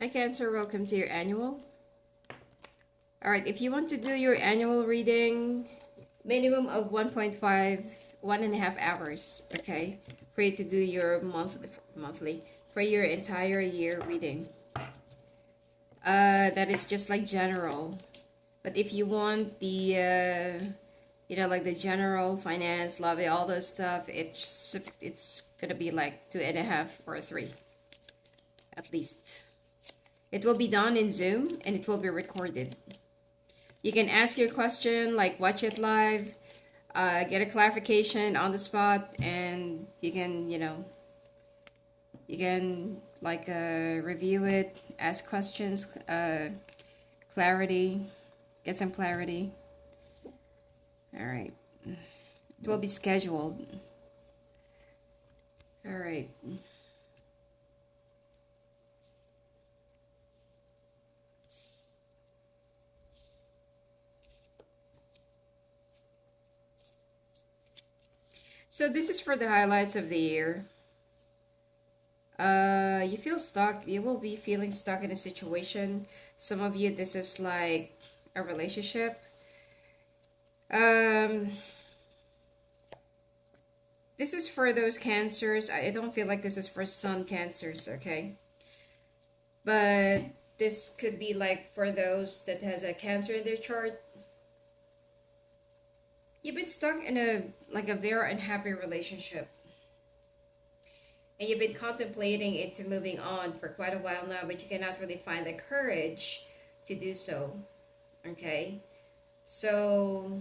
Hi Cancer, welcome to your annual. Alright, if you want to do your annual reading, minimum of 1.5, 1.5 hours, okay? For you to do your monthly, for your entire year reading. That is just like general. But if you want the, like the general, finance, love, all those stuff, it's gonna be like 2.5 or 3, at least. It will be done in Zoom and it will be recorded. You can ask your question, like watch it live, get a clarification on the spot, and you can, like review it, ask questions, clarity, get some clarity. All right. It will be scheduled. All right. So this is for the highlights of the year. You feel stuck. You will be feeling stuck in a situation. Some of you, this is like a relationship. This is for those cancers. I don't feel like this is for sun cancers, okay? But this could be like for those that has a cancer in their chart. You've been stuck in a very unhappy relationship. And you've been contemplating into moving on for quite a while now, but you cannot really find the courage to do so. Okay? So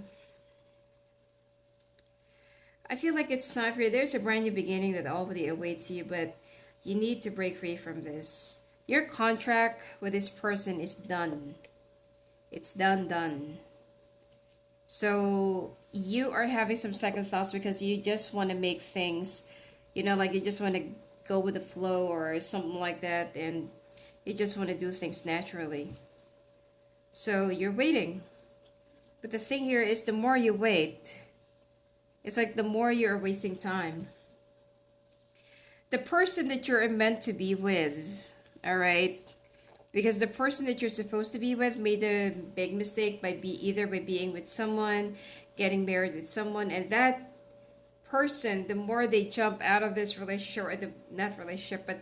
I feel like it's time for you. There's a brand new beginning that already awaits you, but you need to break free from this. Your contract with this person is done. It's done. So you are having some second thoughts because you just want to make things, like you just want to go with the flow or something like that, and you just want to do things naturally. So you're waiting. But the thing here is the more you wait, it's like the more you're wasting time. The person that you're meant to be with, all right? Because the person that you're supposed to be with made a big mistake by being with someone, getting married with someone, and that person, the more they jump out of this relationship, or not relationship, but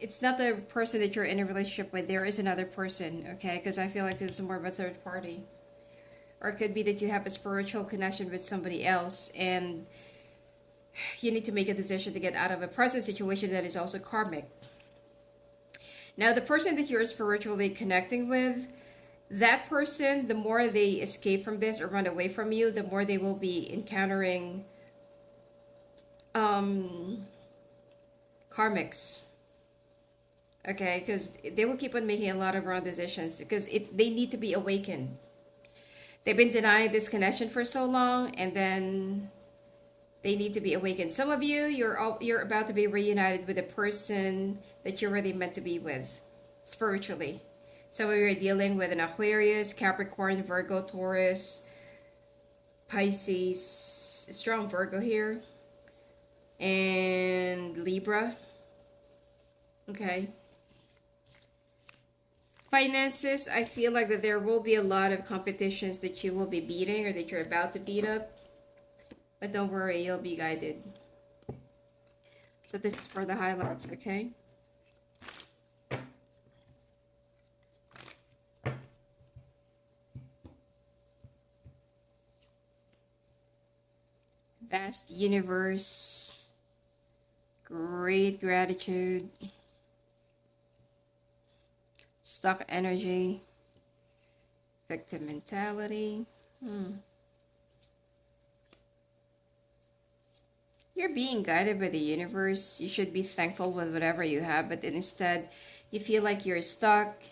it's not the person that you're in a relationship with. There is another person, okay? Because I feel like this is more of a third party. Or it could be that you have a spiritual connection with somebody else and you need to make a decision to get out of a present situation that is also karmic. Now, the person that you're spiritually connecting with, that person, the more they escape from this or run away from you, the more they will be encountering karmics. Okay, because they will keep on making a lot of wrong decisions because they need to be awakened. They've been denying this connection for so long, and then they need to be awakened. Some of you, you're about to be reunited with a person that you're really meant to be with, spiritually. Some of you are dealing with an Aquarius, Capricorn, Virgo, Taurus, Pisces, strong Virgo here, and Libra. Okay. Finances, I feel like that there will be a lot of competitions that you will be beating or that you're about to beat up. But don't worry, you'll be guided. So this is for the highlights, okay? Vast universe. Great gratitude. Stuck energy. Victim mentality. You're being guided by the universe. You should be thankful with whatever you have, but instead, you feel like you're stuck.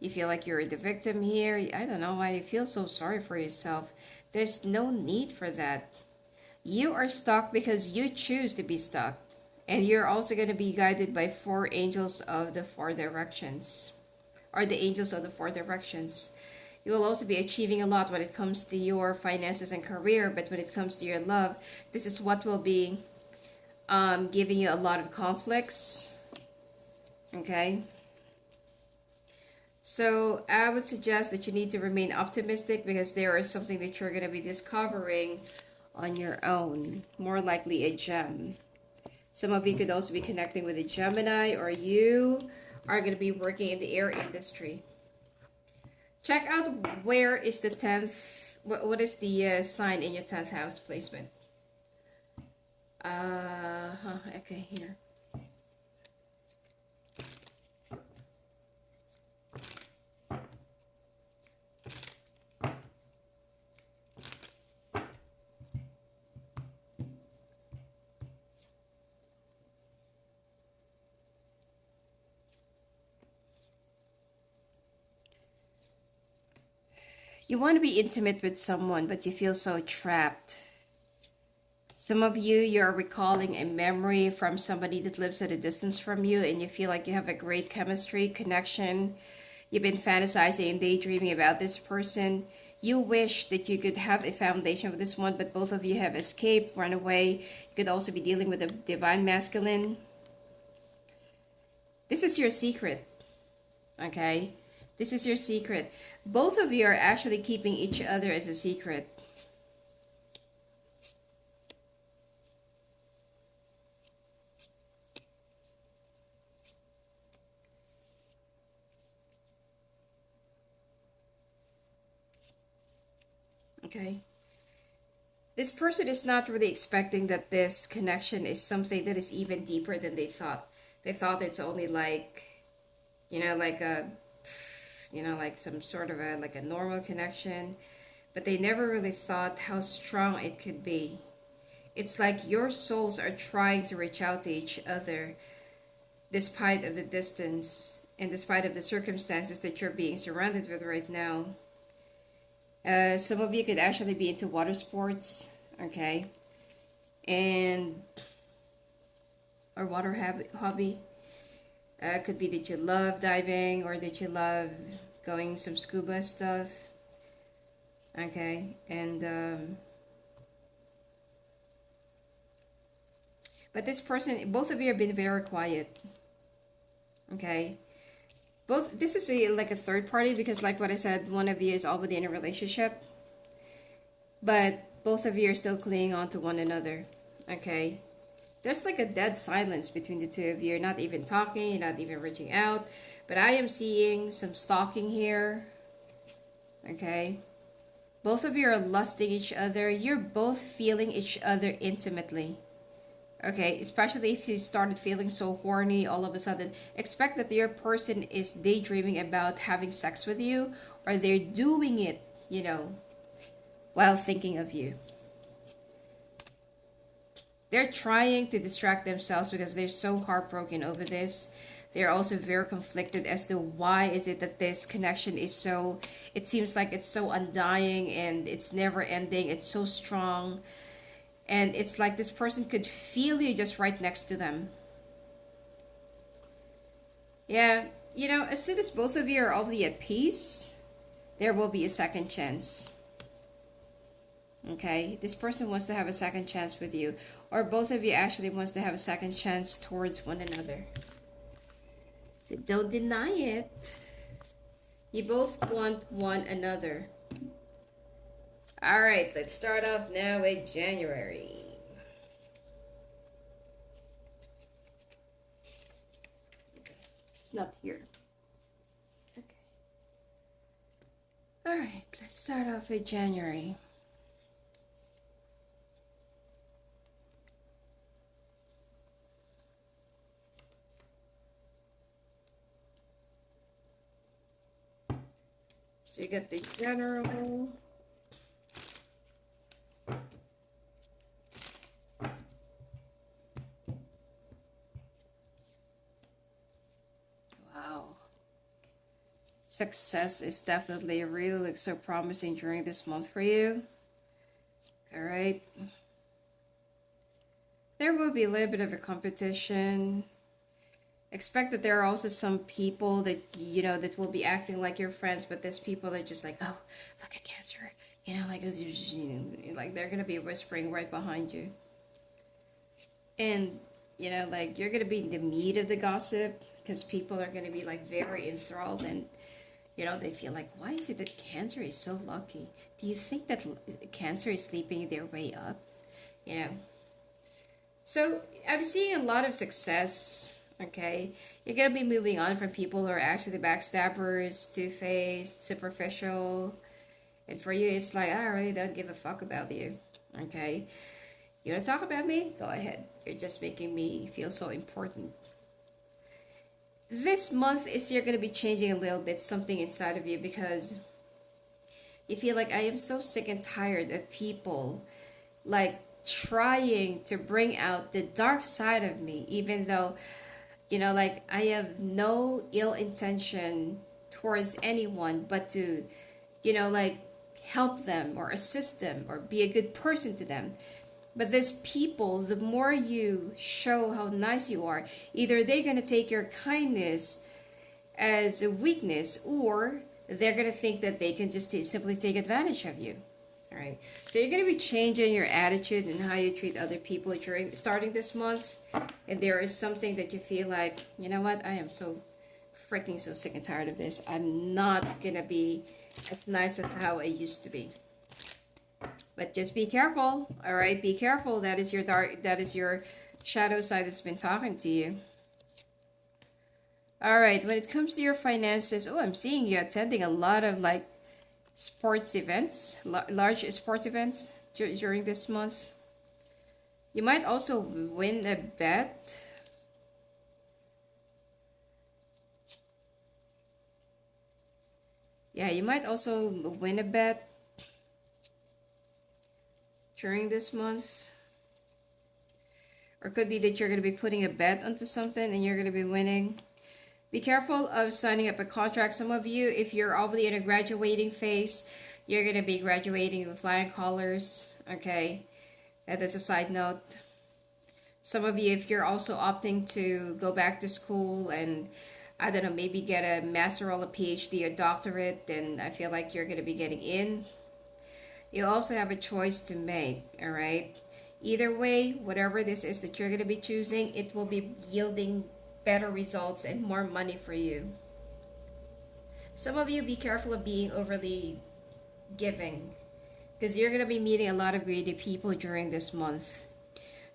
You feel like you're the victim here. I don't know why you feel so sorry for yourself. There's no need for that. You are stuck because you choose to be stuck. And you're also going to be guided by 4 angels of the 4 directions. Or the angels of the 4 directions. You will also be achieving a lot when it comes to your finances and career, but when it comes to your love, this is what will be giving you a lot of conflicts. Okay? So I would suggest that you need to remain optimistic because there is something that you're going to be discovering on your own. More likely a gem. Some of you could also be connecting with a Gemini, or you are going to be working in the air industry. Check out where is the 10th, what is the sign in your 10th house placement. Okay, here. You want to be intimate with someone, but you feel so trapped. Some of you, you're recalling a memory from somebody that lives at a distance from you, and you feel like you have a great chemistry, connection. You've been fantasizing and daydreaming about this person. You wish that you could have a foundation with this one, but both of you have escaped, run away. You could also be dealing with a divine masculine. This is your secret, okay? This is your secret. Both of you are actually keeping each other as a secret. Okay. This person is not really expecting that this connection is something that is even deeper than they thought. They thought it's only like, like a like some sort of a like a normal connection, but they never really thought how strong it could be. It's like your souls are trying to reach out to each other despite of the distance and despite of the circumstances that you're being surrounded with right now. Some of you could actually be into water sports, okay, and or water hobby. Could be that you love diving or that you love going some scuba stuff. Okay, and but this person, both of you have been very quiet. Okay, this is like a third party because, like what I said, one of you is already in a relationship, but both of you are still clinging on to one another. Okay. There's like a dead silence between the two of you. You're not even talking, you're not even reaching out. But I am seeing some stalking here. Okay. Both of you are lusting each other. You're both feeling each other intimately. Okay, especially if you started feeling so horny all of a sudden. Expect that your person is daydreaming about having sex with you, or they're doing it, while thinking of you. They're trying to distract themselves because they're so heartbroken over this. They're also very conflicted as to why is it that this connection is so, it seems like it's so undying and it's never ending. It's so strong. And it's like this person could feel you just right next to them. Yeah, as soon as both of you are already at peace, there will be a second chance. Okay, this person wants to have a second chance with you, or both of you actually wants to have a second chance towards one another. So don't deny it. You both want one another. All right, let's start off now with January. Okay, it's not here. Okay. All right, let's start off with January. So you got the general. Wow. Success is definitely really looks so promising during this month for you. All right. There will be a little bit of a competition. Expect that there are also some people that that will be acting like your friends, but these people are just like, oh, look at Cancer, like they're gonna be whispering right behind you, and like you're gonna be in the meat of the gossip because people are gonna be like very enthralled, and They feel like, why is it that Cancer is so lucky? Do you think that Cancer is sleeping their way up? You know, so I'm seeing a lot of success. Okay, you're gonna be moving on from people who are actually backstabbers, two-faced, superficial, and for you, it's like, I really don't give a fuck about you. Okay, you wanna talk about me? Go ahead. You're just making me feel so important. This month is you're gonna be changing a little bit something inside of you because you feel like I am so sick and tired of people like trying to bring out the dark side of me, even though, like I have no ill intention towards anyone but to, like help them or assist them or be a good person to them. But these people, the more you show how nice you are, either they're going to take your kindness as a weakness or they're going to think that they can just simply take advantage of you. All right. So you're going to be changing your attitude and how you treat other people starting this month. And there is something that you feel like, you know what? I am so freaking so sick and tired of this. I'm not going to be as nice as how I used to be. But just be careful, all right? Be careful. That is your shadow side that's been talking to you. All right, when it comes to your finances, I'm seeing you attending a lot of like sports events, large sports events during this month. You might also win a bet. Yeah, you might also win a bet during this month. Or it could be that you're going to be putting a bet onto something and you're going to be winning. Be careful of signing up a contract. Some of you, if you're already in a graduating phase, you're going to be graduating with flying colors. Okay, that's a side note. Some of you, if you're also opting to go back to school and, I don't know, maybe get a master or a PhD or doctorate, then I feel like you're going to be getting in. You also have a choice to make, all right? Either way, whatever this is that you're going to be choosing, it will be yielding better results and more money for you. Some of you, be careful of being overly giving because you're going to be meeting a lot of greedy people during this month.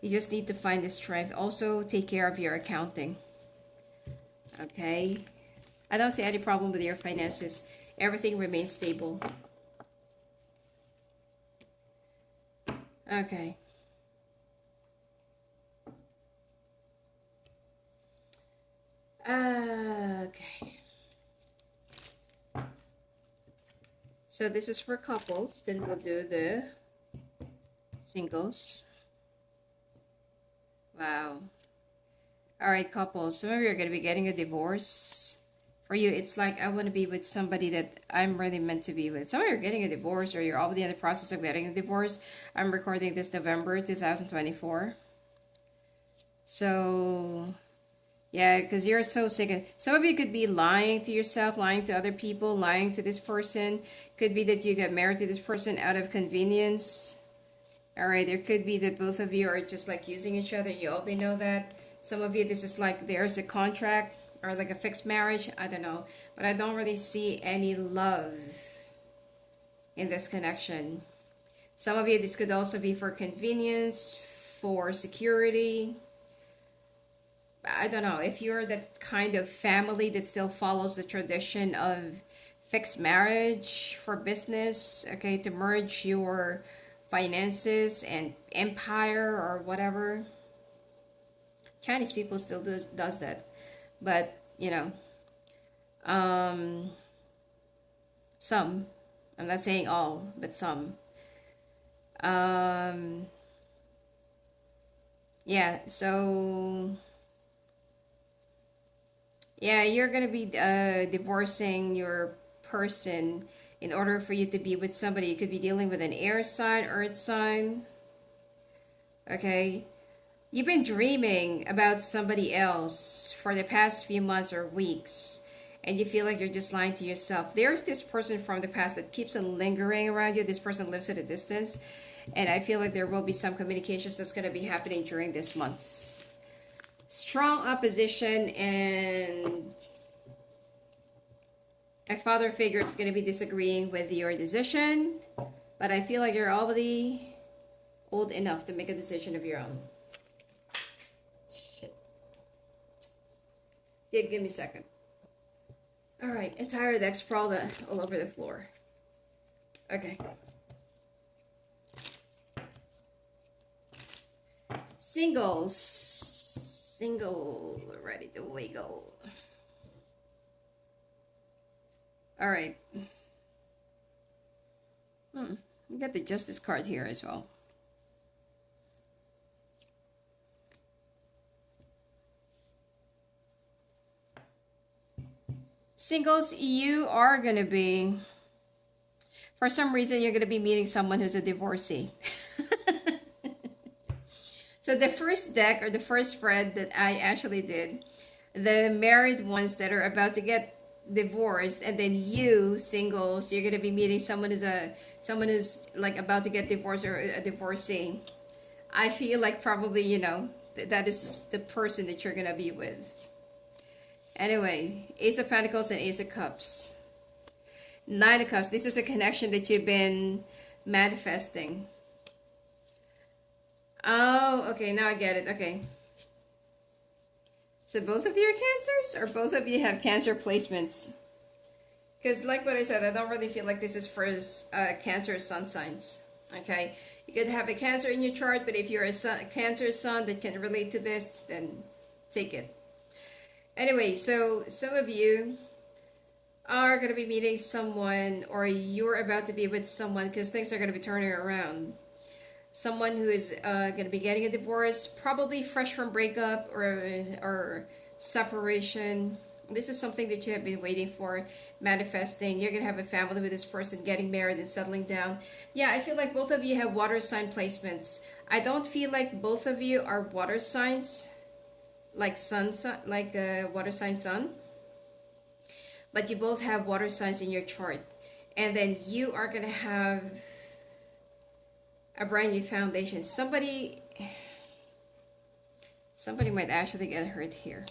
You just need to find the strength. Also, take care of your accounting. Okay? I don't see any problem with your finances. Everything remains stable. Okay. Okay. So this is for couples. Then we'll do the singles. Wow. All right, couples. Some of you are going to be getting a divorce. For you, it's like I want to be with somebody that I'm really meant to be with. Some of you are getting a divorce or you're already in the process of getting a divorce. I'm recording this November 2024. So, yeah, because you're so sick. Some of you could be lying to yourself, lying to other people, lying to this person. Could be that you got married to this person out of convenience. All right, there could be that both of you are just like using each other. You already know that. Some of you, this is like there's a contract or like a fixed marriage. I don't know. But I don't really see any love in this connection. Some of you, this could also be for convenience, for security. I don't know. If you're that kind of family that still follows the tradition of fixed marriage for business, okay, to merge your finances and empire or whatever. Chinese people still does that. But, some. I'm not saying all, but some. Yeah, so... Yeah, you're going to be divorcing your person in order for you to be with somebody. You could be dealing with an air sign, earth sign. Okay? You've been dreaming about somebody else for the past few months or weeks. And you feel like you're just lying to yourself. There's this person from the past that keeps on lingering around you. This person lives at a distance. And I feel like there will be some communications that's going to be happening during this month. Strong opposition and A father figure is going to be disagreeing with your decision, but I feel like you're already old enough to make a decision of your own. Shit. Yeah, give me a second. All right, entire deck sprawled all over the floor. Okay. Singles. Single, ready to wiggle. All right. We got the Justice card here as well. Singles, you are going to be, for some reason, you're going to be meeting someone who's a divorcee. So the first deck, or the first spread that I actually did, the married ones that are about to get divorced, and then you singles, you're going to be meeting someone who's like about to get divorced, or a divorcee. I feel like probably, you know, that is the person that you're going to be with. Anyway, Ace of Pentacles and Ace of Cups. Nine of Cups. This is a connection that you've been manifesting. Oh, okay. Now I get it. Okay. So both of you are Cancers? Or both of you have Cancer placements? Because like what I said, I don't really feel like this is for Cancer sun signs. Okay? You could have a Cancer in your chart, but if you're a Cancer sun that can relate to this, then take it. Anyway, so some of you are going to be meeting someone, or you're about to be with someone, because things are going to be turning around. Someone who is going to be getting a divorce, probably fresh from breakup or separation. This is something that you have been waiting for, manifesting. You're going to have a family with this person, getting married and settling down. Yeah, I feel like both of you have water sign placements. I don't feel like both of you are water signs, like water sign sun, but you both have water signs in your chart, and then you are going to have a brand new foundation. Somebody might actually get hurt here.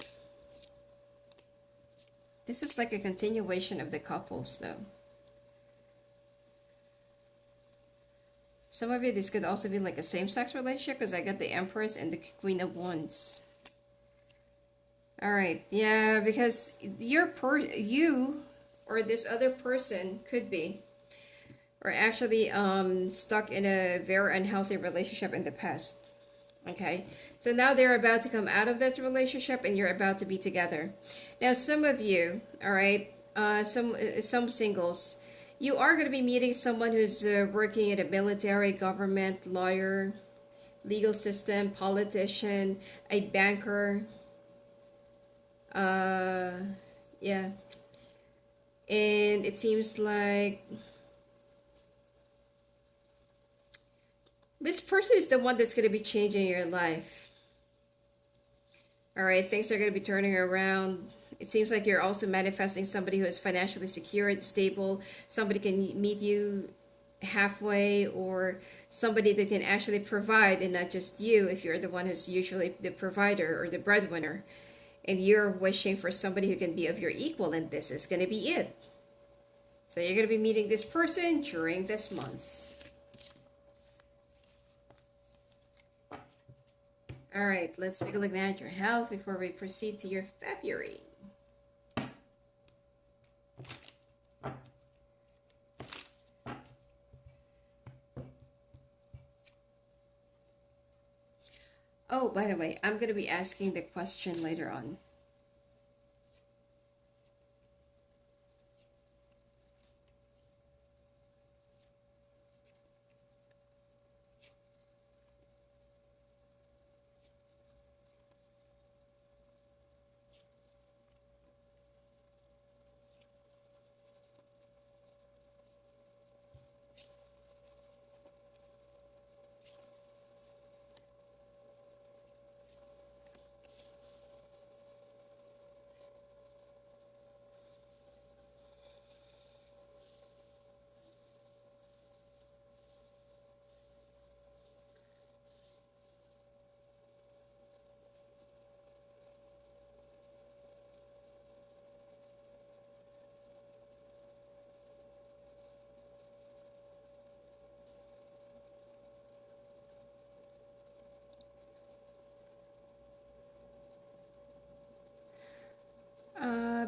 This is like a continuation of the couples though. Some of you, this could also be like a same-sex relationship, because I got the Empress and the Queen of Wands. All right, yeah, because you or this other person could be, or actually stuck in a very unhealthy relationship in the past. Okay, so now they're about to come out of this relationship, and you're about to be together. Now, some of you, all right, some singles, you are going to be meeting someone who's working in a military, government, lawyer, legal system, politician, a banker. Yeah, and it seems like this person is the one that's going to be changing your life. All right, things are going to be turning around. It seems like you're also manifesting somebody who is financially secured, stable. Somebody can meet you halfway, or somebody that can actually provide, and not just you, if you're the one who's usually the provider or the breadwinner. And you're wishing for somebody who can be of your equal, and this is going to be it. So you're going to be meeting this person during this month. All right, let's take a look at your health before we proceed to your February. Oh, by the way, I'm going to be asking the question later on.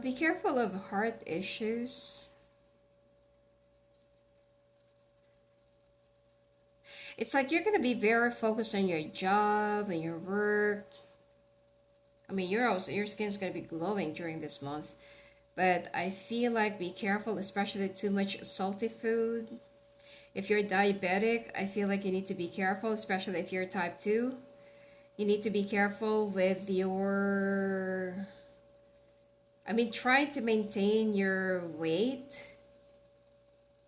Be careful of heart issues. It's like you're gonna be very focused on your job and your work. I mean, your skin's gonna be glowing during this month, but I feel like be careful, especially too much salty food. If you're diabetic, I feel like you need to be careful, especially if you're type 2. You need to be careful with your, I mean, try to maintain your weight.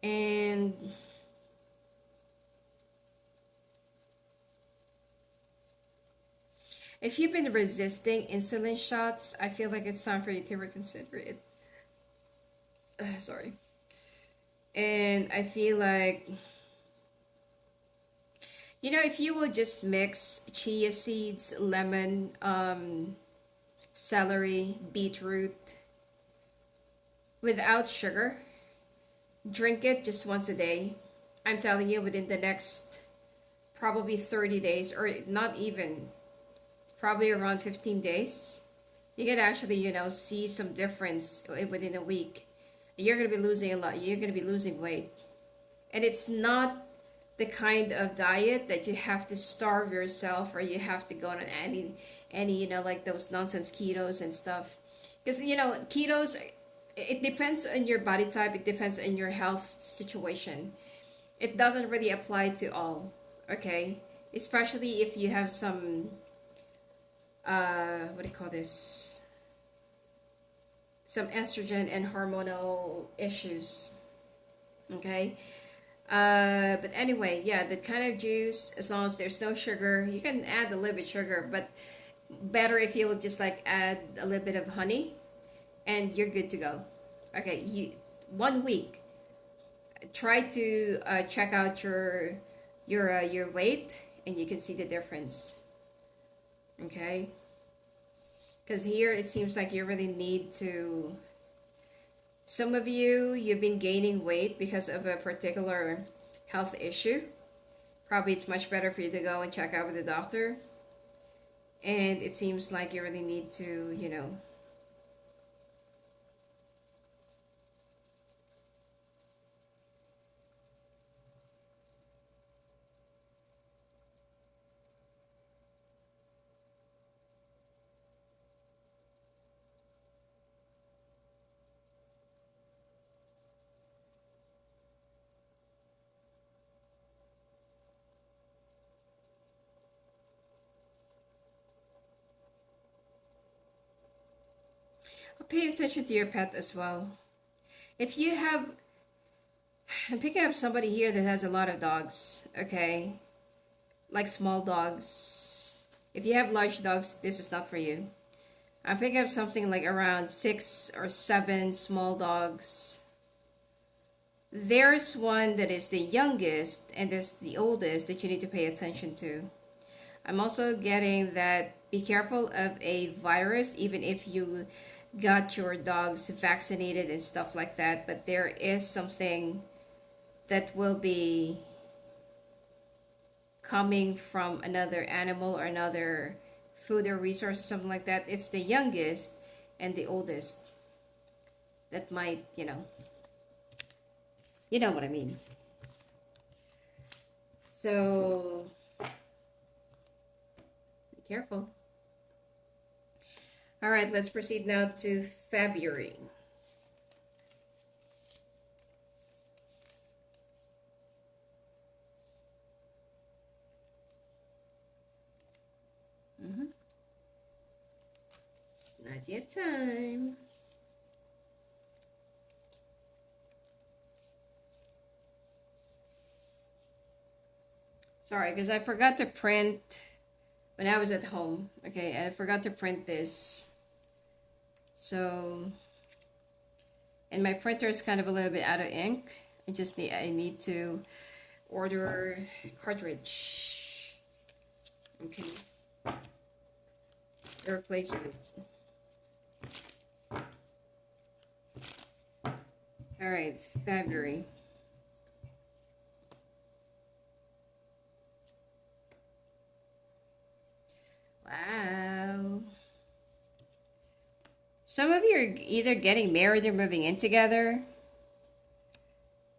And if you've been resisting insulin shots, I feel like it's time for you to reconsider it. Sorry. And I feel like, you know, if you will just mix chia seeds, lemon, celery, beetroot without sugar, drink it just once a day. I'm telling you, within the next probably 30 days, or not even, probably around 15 days, you can actually, you know, see some difference within a week. You're going to be losing a lot. You're going to be losing weight. And it's not the kind of diet that you have to starve yourself or you have to go on any you know, like those nonsense ketos and stuff. Because, you know, ketos, it depends on your body type. It depends on your health situation. It doesn't really apply to all, okay? Especially if you have some, what do you call this? Some estrogen and hormonal issues, okay? But anyway, yeah, that kind of juice, as long as there's no sugar, you can add a little bit sugar, but better if you will just like add a little bit of honey, and you're good to go. Okay, you 1 week. Try to check out your weight, and you can see the difference. Okay, because here it seems like you really need to. Some of you, you've been gaining weight because of a particular health issue. Probably it's much better for you to go and check out with the doctor. And it seems like you really need to, you know, pay attention to your pet as well. If you have, I'm picking up somebody here that has a lot of dogs, okay? Like small dogs. If you have large dogs, this is not for you. I'm picking up something like around 6 or 7 small dogs. There's one that is the youngest and is the oldest that you need to pay attention to. I'm also getting that be careful of a virus, even if you got your dogs vaccinated and stuff like that, but there is something that will be coming from another animal or another food or resource or something like that. It's the youngest and the oldest that might, you know what I mean. So be careful. All right, let's proceed now to February. It's not yet time. Sorry, because I forgot to print when I was at home. Okay, I forgot to print this. So, and my printer is kind of a little bit out of ink. I need to order cartridge. Okay. The replacement. All right, February. Wow. Some of you are either getting married or moving in together.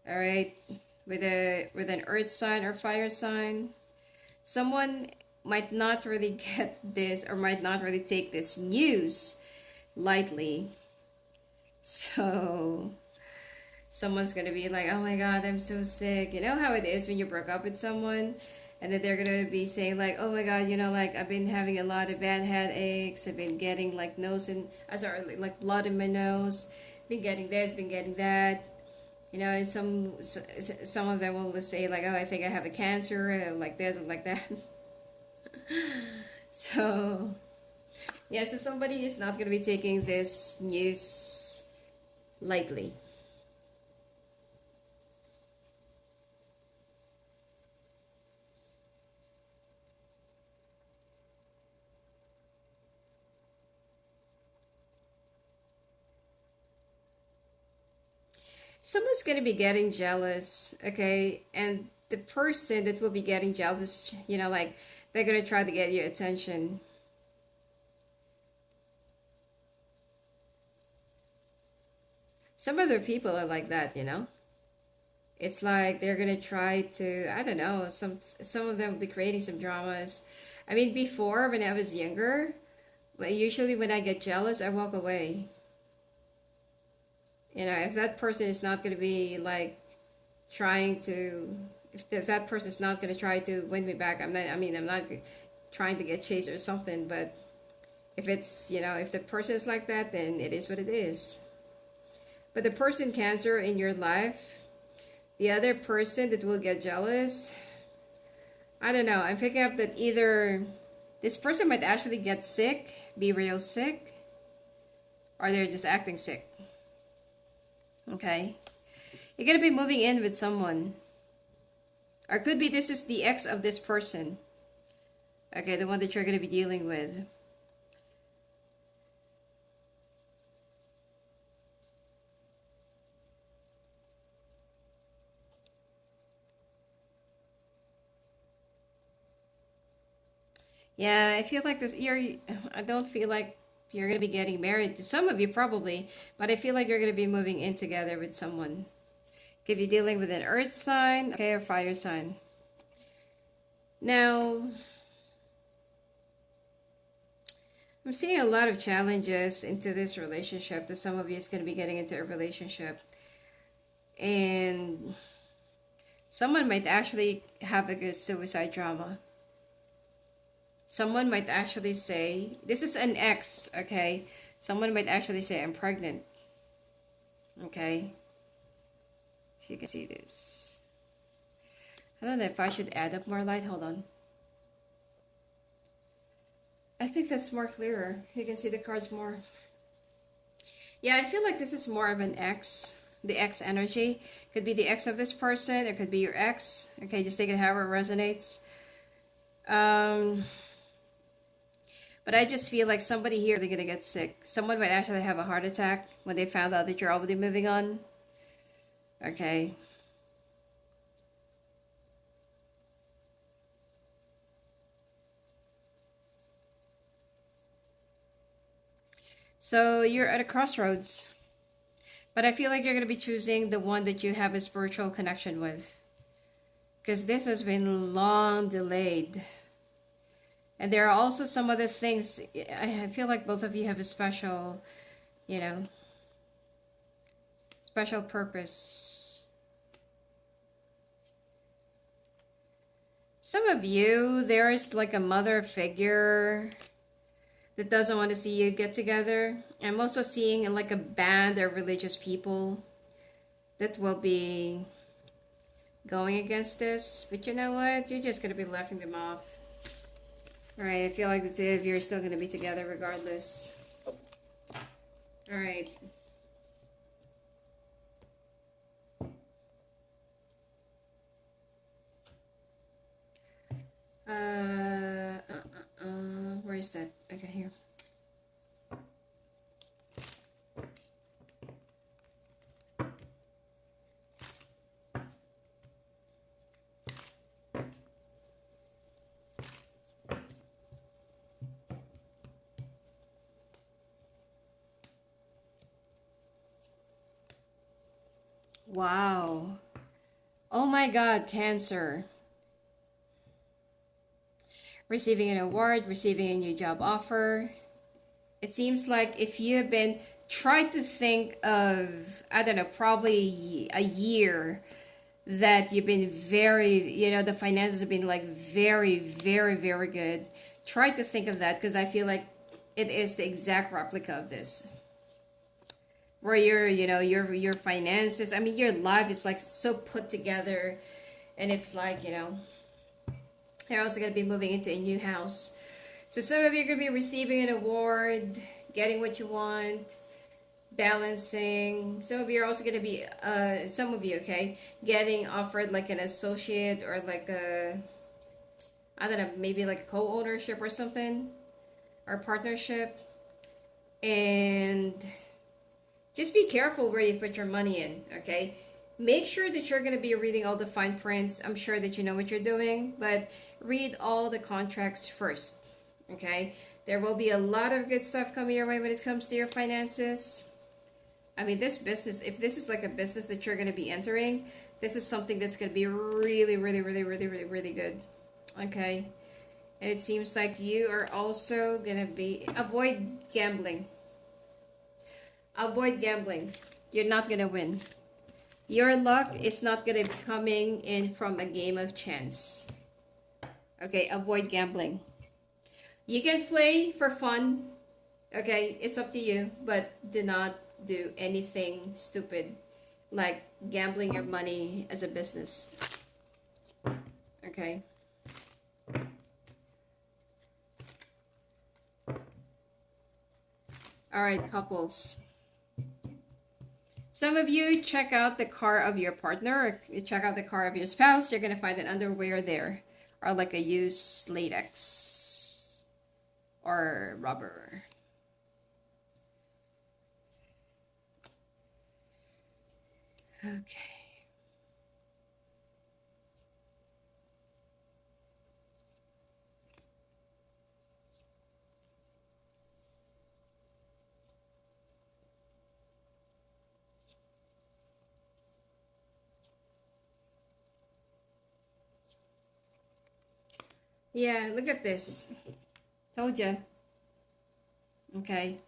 All right, with an earth sign or fire sign. Someone might not really get this or might not really take this news lightly. So someone's gonna be like, oh my god, I'm so sick. You know how it is when you broke up with someone and then they're gonna be saying like, oh my god, you know, like I've been having a lot of bad headaches, I've been getting like nose and sorry, like blood in my nose, been getting this, been getting that. You know, and some of them will say like, oh, I think I have a cancer, like this and like that. So yeah, so somebody is not gonna be taking this news lightly. Someone's going to be getting jealous, okay? And the person that will be getting jealous is, you know, like they're going to try to get your attention. Some other people are like that, you know? It's like they're going to try to, I don't know, some of them will be creating some dramas. I mean, before when I was younger, but usually when I get jealous, I walk away. You know, if that person is not going to be like trying to, if that person is not going to try to win me back, I'm not trying to get chased or something, but if it's, you know, if the person is like that, then it is what it is. But the person Cancer in your life, the other person that will get jealous, I don't know, I'm picking up that either this person might actually get sick, be real sick, or they're just acting sick. Okay, you're gonna be moving in with someone, or could be this is the ex of this person. Okay, the one that you're gonna be dealing with. Yeah, I feel like this. I don't feel like you're gonna be getting married. To some of you probably, but I feel like you're gonna be moving in together with someone. Could be dealing with an earth sign, okay, or fire sign. Now, I'm seeing a lot of challenges into this relationship. That some of you is gonna be getting into a relationship, and someone might actually have a suicide drama. Someone might actually say, this is an ex, okay? Someone might actually say, I'm pregnant. Okay? So you can see this. I don't know if I should add up more light. Hold on. I think that's more clearer. You can see the cards more. Yeah, I feel like this is more of an ex. The ex energy. Could be the ex of this person. It could be your ex. Okay, just take it however it resonates. But I just feel like somebody here, they're going to get sick. Someone might actually have a heart attack when they found out that you're already moving on. Okay. So you're at a crossroads. But I feel like you're going to be choosing the one that you have a spiritual connection with. Because this has been long delayed. And there are also some other things. I feel like both of you have a special, you know, special purpose. Some of you, there is like a mother figure that doesn't want to see you get together. I'm also seeing like a band of religious people that will be going against this. But you know what? You're just going to be laughing them off. Alright, I feel like the two of you are still going to be together regardless. Alright. Where is that? Okay, here. Wow. Oh my God, Cancer. Receiving an award, receiving a new job offer. It seems like if you have been, try to think of, I don't know, probably a year that you've been very, the finances have been like very, very, very good. Try to think of that because I feel like it is the exact replica of this. Where your finances, I mean, your life is like so put together, and it's like, you're also going to be moving into a new house. So some of you are going to be receiving an award, getting what you want, balancing. Some of you are also going to be, some of you, okay, getting offered like an associate or like a, I don't know, maybe like co-ownership or something, or partnership. And just be careful where you put your money in, okay? Make sure that you're going to be reading all the fine prints. I'm sure that you know what you're doing, but read all the contracts first, okay? There will be a lot of good stuff coming your way when it comes to your finances. I mean, this business, if this is like a business that you're going to be entering, this is something that's going to be really, really, really, really, really, really good, okay? And it seems like you are also going to be, avoid gambling. Avoid gambling. You're not going to win. Your luck is not going to be coming in from a game of chance. Okay, avoid gambling. You can play for fun. Okay, it's up to you, but do not do anything stupid like gambling your money as a business. Okay. All right, couples. Some of you check out the car of your partner or check out the car of your spouse. You're going to find an underwear there or like a used latex or rubber. Okay. Yeah, look at this. Told you. Okay.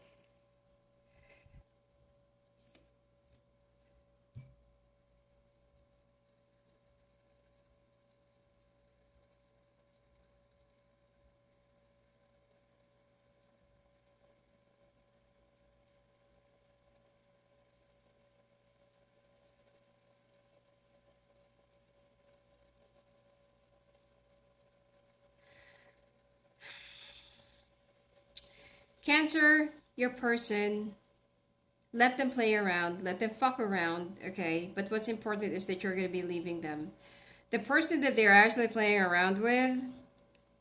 Cancer, your person, let them play around, let them fuck around, okay? But what's important is that you're going to be leaving them. The person that they're actually playing around with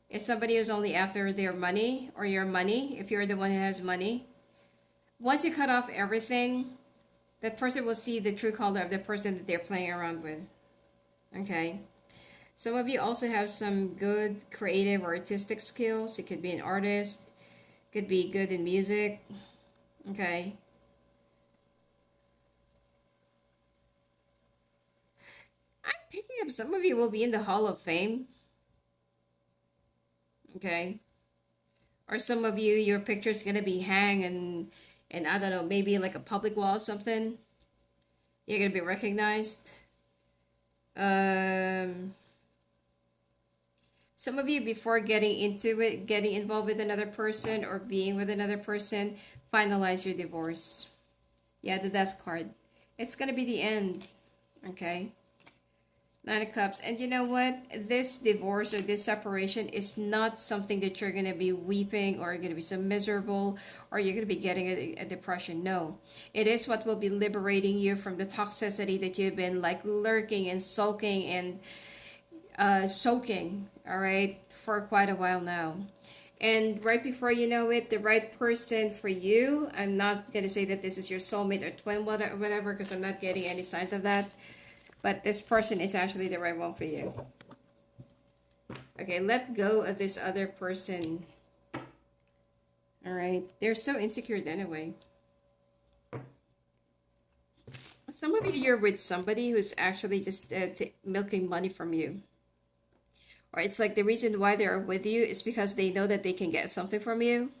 is somebody who's only after their money or your money, if you're the one who has money. Once you cut off everything, that person will see the true color of the person that they're playing around with, okay? Some of you also have some good creative or artistic skills. You could be an artist, could be good in music, okay? I'm picking up some of you will be in the Hall of Fame, okay? Or some of you, your picture's gonna be hang and I don't know, maybe like a public wall or something. You're gonna be recognized. Some of you, before getting into it, getting involved with another person or being with another person, finalize your divorce. Yeah, the death card. It's gonna be the end, okay? Nine of Cups. And you know what? This divorce or this separation is not something that you're going to be weeping or going to be so miserable or you're going to be getting a depression. No. It is what will be liberating you from the toxicity that you've been like lurking and sulking and soaking, all right, for quite a while now. And right before you know it, the right person for you, I'm not going to say that this is your soulmate or twin, whatever, because I'm not getting any signs of that. But this person is actually the right one for you. Okay, let go of this other person. All right, they're so insecure anyway. Some of you, you're with somebody who's actually just milking money from you. Or it's like the reason why they're with you is because they know that they can get something from you.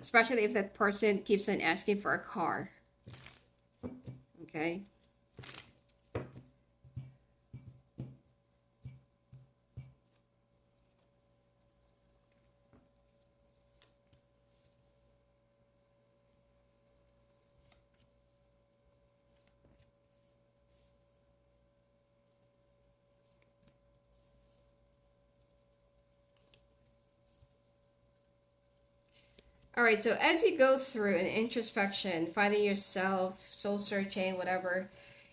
Especially if that person keeps on asking for a car. Okay. All right, so as you go through an introspection, finding yourself, soul searching, whatever,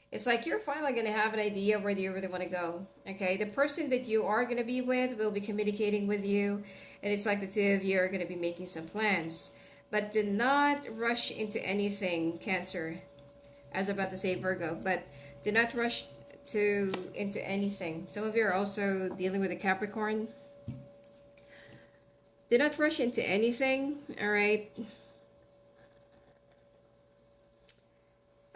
it's like you're finally going to have an idea where you really want to go. Okay, the person that you are going to be with will be communicating with you, and it's like the two of you are going to be making some plans. But do not rush into anything, Cancer. I was about to say Virgo, but do not rush to into anything. Some of you are also dealing with a Capricorn. Do not rush into anything, all right?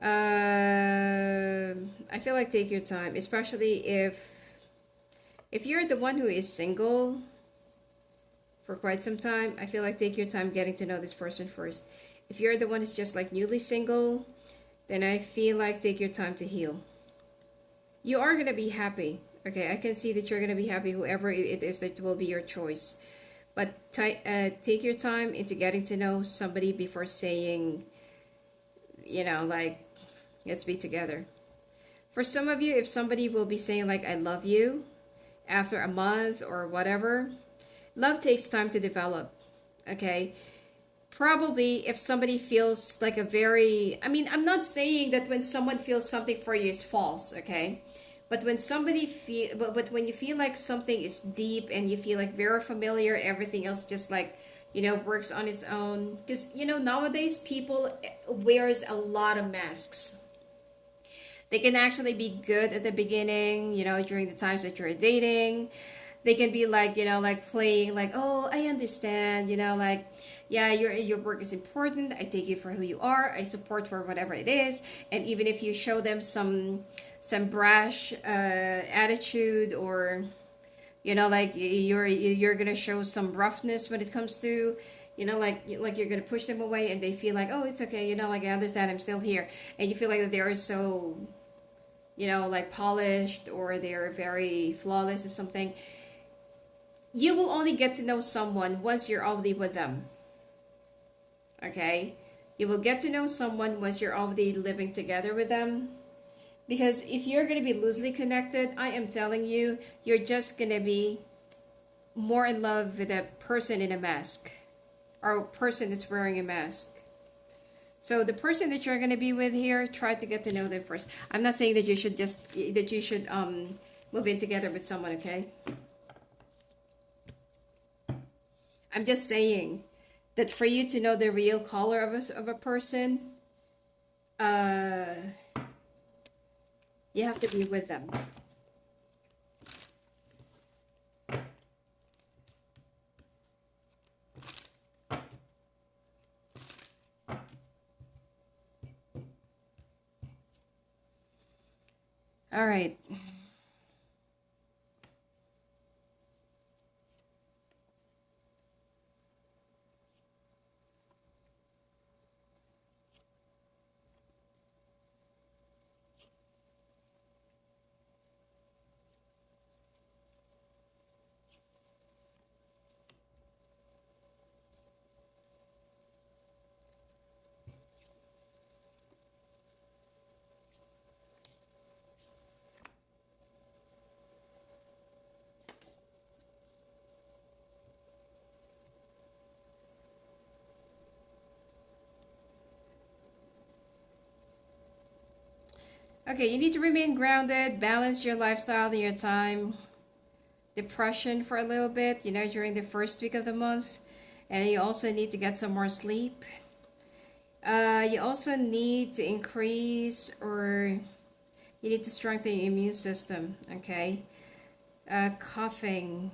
I feel like take your time, especially if you're the one who is single for quite some time. I feel like take your time getting to know this person first. If you're the one who's just like newly single, then I feel like take your time to heal. You are gonna be happy. Okay, I can see that you're gonna be happy, whoever it is that will be your choice. But take your time into getting to know somebody before saying, like, let's be together. For some of you, if somebody will be saying, like, I love you after a month or whatever, love takes time to develop. Okay? Probably if somebody feels like I'm not saying that when someone feels something for you is false, okay? But when but when you feel like something is deep and you feel like very familiar, everything else just like, works on its own. Because, nowadays people wears a lot of masks. They can actually be good at the beginning, during the times that you're dating. They can be like, like playing like, oh, I understand, like, yeah, your work is important. I take you for who you are. I support for whatever it is. And even if you show them some brash attitude, or like you're gonna show some roughness when it comes to, like you're gonna push them away, and they feel like, oh, it's okay, like I understand, I'm still here, and you feel like that they are so, like polished, or they're very flawless or something. You will only get to know someone once you're already with them. Okay? You will get to know someone once you're already living together with them. Because if you're going to be loosely connected, I am telling you, you're just going to be more in love with a person in a mask, or a person that's wearing a mask. So the person that you're going to be with here, try to get to know them first. I'm not saying that you should move in together with someone, okay? I'm just saying that for you to know the real color of a person, you have to be with them. All right. Okay, you need to remain grounded, balance your lifestyle and your time. Depression for a little bit, during the first week of the month. And you also need to get some more sleep. You also need to increase, or you need to strengthen your immune system, okay? Coughing,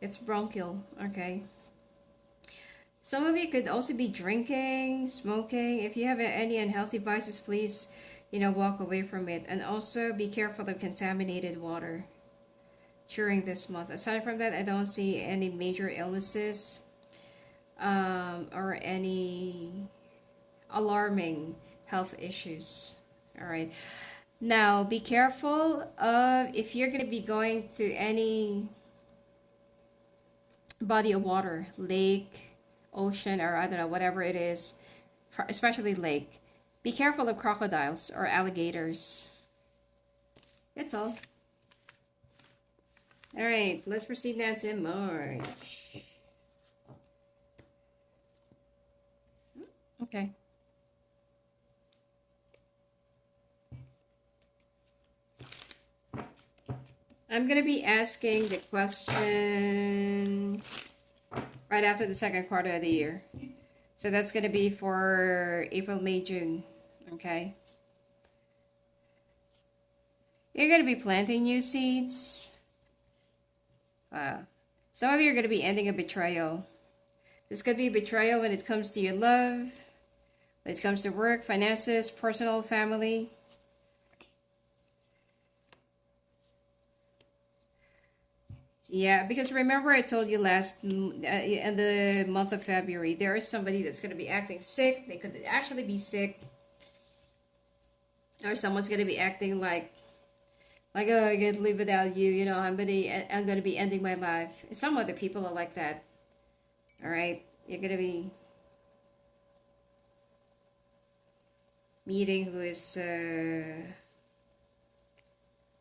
it's bronchial, okay? Some of you could also be drinking, smoking. If you have any unhealthy vices, please, walk away from it. And also be careful of contaminated water during this month. Aside from that, I don't see any major illnesses or any alarming health issues. All right. Now, be careful of if you're going to be going to any body of water, lake, ocean, or I don't know, whatever it is, especially lake. Be careful of crocodiles or alligators. That's all. All right, let's proceed now to March. Okay. I'm going to be asking the question right after the second quarter of the year. So that's going to be for April, May, June. Okay. You're going to be planting new seeds. Wow. Some of you are going to be ending a betrayal. This could be betrayal when it comes to your love, when it comes to work, finances, personal, family. Yeah, because remember I told you last in the month of February, there is somebody that's going to be acting sick. They could actually be sick, or someone's going to be acting like, oh, I can't live without you. I'm gonna be ending my life. Some other people are like that. All right, you're gonna be meeting who is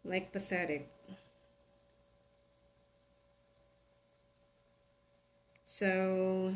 like pathetic. So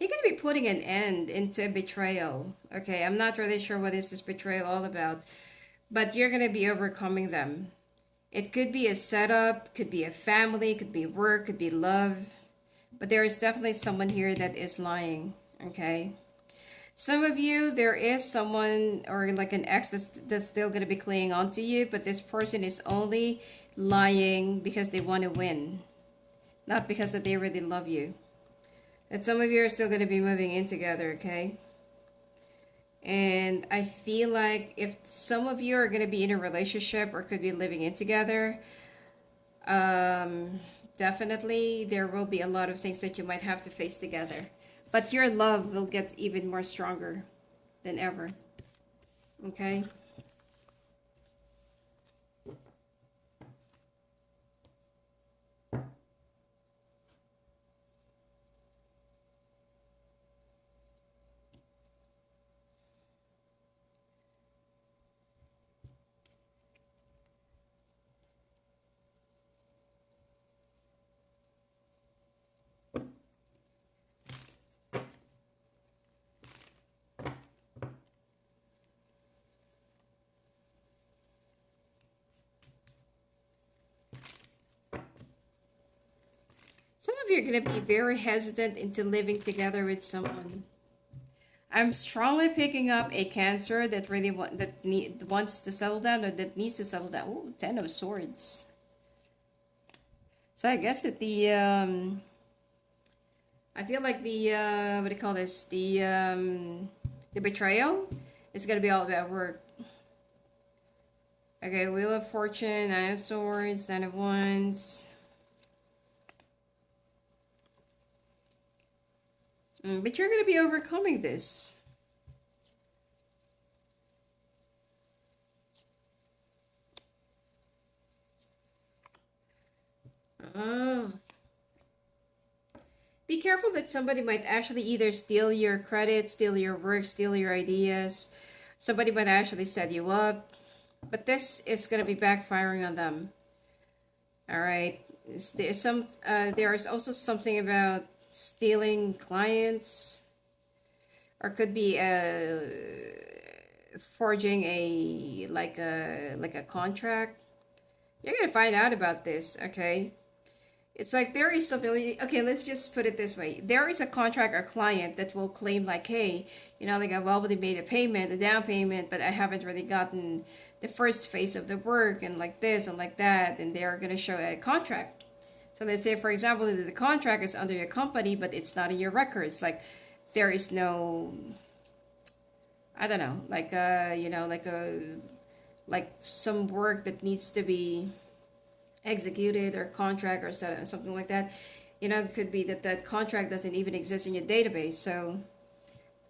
you're gonna be putting an end into a betrayal. Okay, I'm not really sure what is this betrayal all about, but you're gonna be overcoming them. It could be a setup, could be a family, could be work, could be love, but there is definitely someone here that is lying. Okay. Some of you, there is someone or like an ex that's still going to be clinging on to you, but this person is only lying because they want to win, not because that they really love you. And some of you are still going to be moving in together, okay? And I feel like if some of you are going to be in a relationship or could be living in together, definitely there will be a lot of things that you might have to face together. But your love will get even more stronger than ever. Okay? Some of you are going to be very hesitant into living together with someone. I'm strongly picking up a Cancer that really wants to settle down or that needs to settle down. Oh, Ten of Swords. So I guess that I feel like what do you call this? The betrayal is gonna be all about work. Okay, Wheel of Fortune, Nine of Swords, Nine of Wands. But you're gonna be overcoming this. Oh. Be careful that somebody might actually either steal your credit, steal your work, steal your ideas. Somebody might actually set you up. But this is going to be backfiring on them. All right. There is also something about stealing clients. or could be forging like a contract. You're gonna find out about this, okay? It's like there is something. Okay, let's just put it this way: there is a contract or client that will claim like, hey, like I've already made a payment, a down payment, but I haven't really gotten the first phase of the work, and like this and like that, and they are gonna show a contract. So let's say, for example, that the contract is under your company, but it's not in your records. Like there is no, I don't know, like like some work that needs to be executed or contract or something like that. It could be that that contract doesn't even exist in your database. So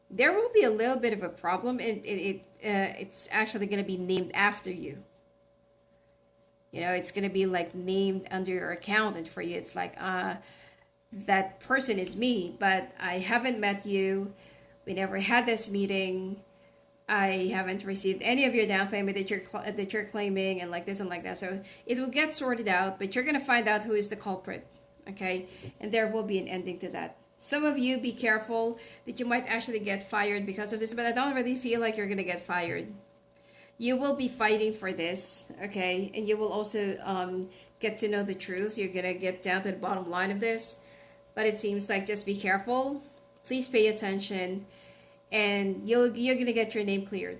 there will be a little bit of a problem, and it's actually going to be named after you. It's going to be like named under your account, and for you, it's like, that person is me, but I haven't met you. We never had this meeting. I haven't received any of your down payment that you're claiming, and like this and like that. So it will get sorted out, but you're gonna find out who is the culprit, okay? And there will be an ending to that. Some of you be careful that you might actually get fired because of this, but I don't really feel like you're gonna get fired. You will be fighting for this, okay? And you will also get to know the truth. You're gonna get down to the bottom line of this, but it seems like just be careful. Please pay attention, and you're gonna get your name cleared,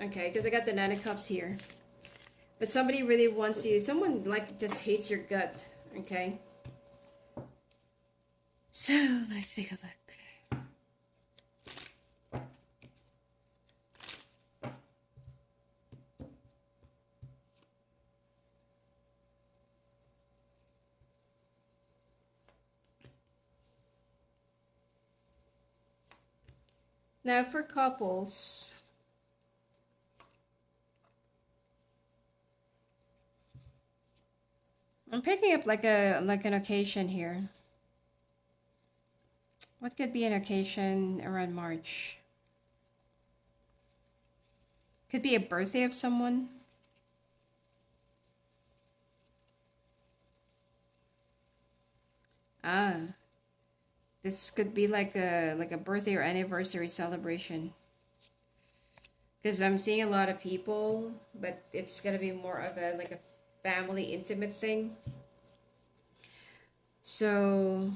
okay? Because I got the Nine of Cups here, but somebody really wants you. Someone like just hates your gut, okay? So let's take a look. Now for couples, I'm picking up like an occasion here. What could be an occasion around March? Could be a birthday of someone. Ah, this could be like a birthday or anniversary celebration. Because I'm seeing a lot of people, but it's gonna be more of a like a family intimate thing. So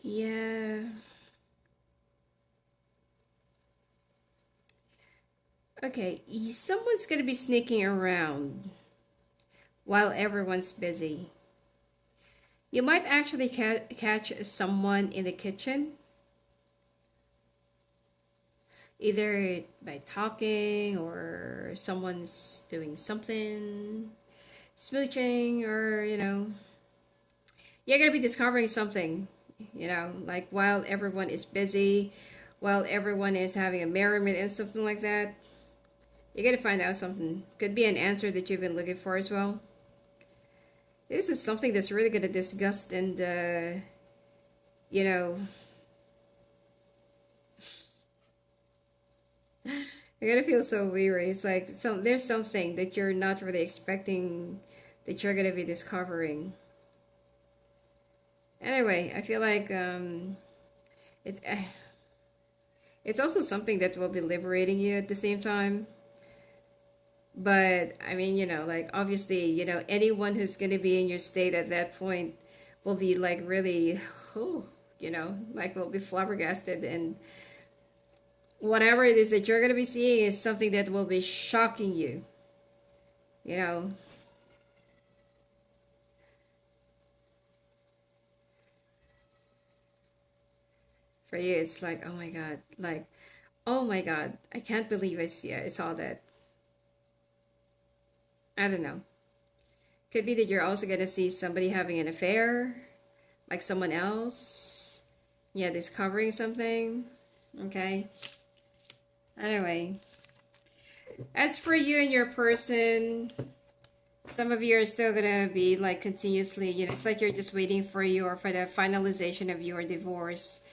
yeah. Okay, someone's gonna be sneaking around while everyone's busy. You might actually catch someone in the kitchen, either by talking or someone's doing something, smooching, or you're gonna be discovering something, like while everyone is busy, while everyone is having a merriment and something like that. You're gonna find out something. Could be an answer that you've been looking for as well. This is something that's really gonna disgust and you know you're gonna feel so weary. It's like there's something that you're not really expecting that you're gonna be discovering. Anyway, I feel like it's it's also something that will be liberating you at the same time. But I mean, like obviously, anyone who's gonna be in your state at that point will be like really, oh, like will be flabbergasted, and whatever it is that you're gonna be seeing is something that will be shocking you. You know, for you, it's like, oh my God, like, oh my God, I can't believe I saw that. I don't know. Could be that you're also going to see somebody having an affair, like someone else. Yeah, discovering something. Okay. Anyway, as for you and your person, some of you are still gonna be like continuously, it's like you're just waiting for you or for the finalization of your divorce.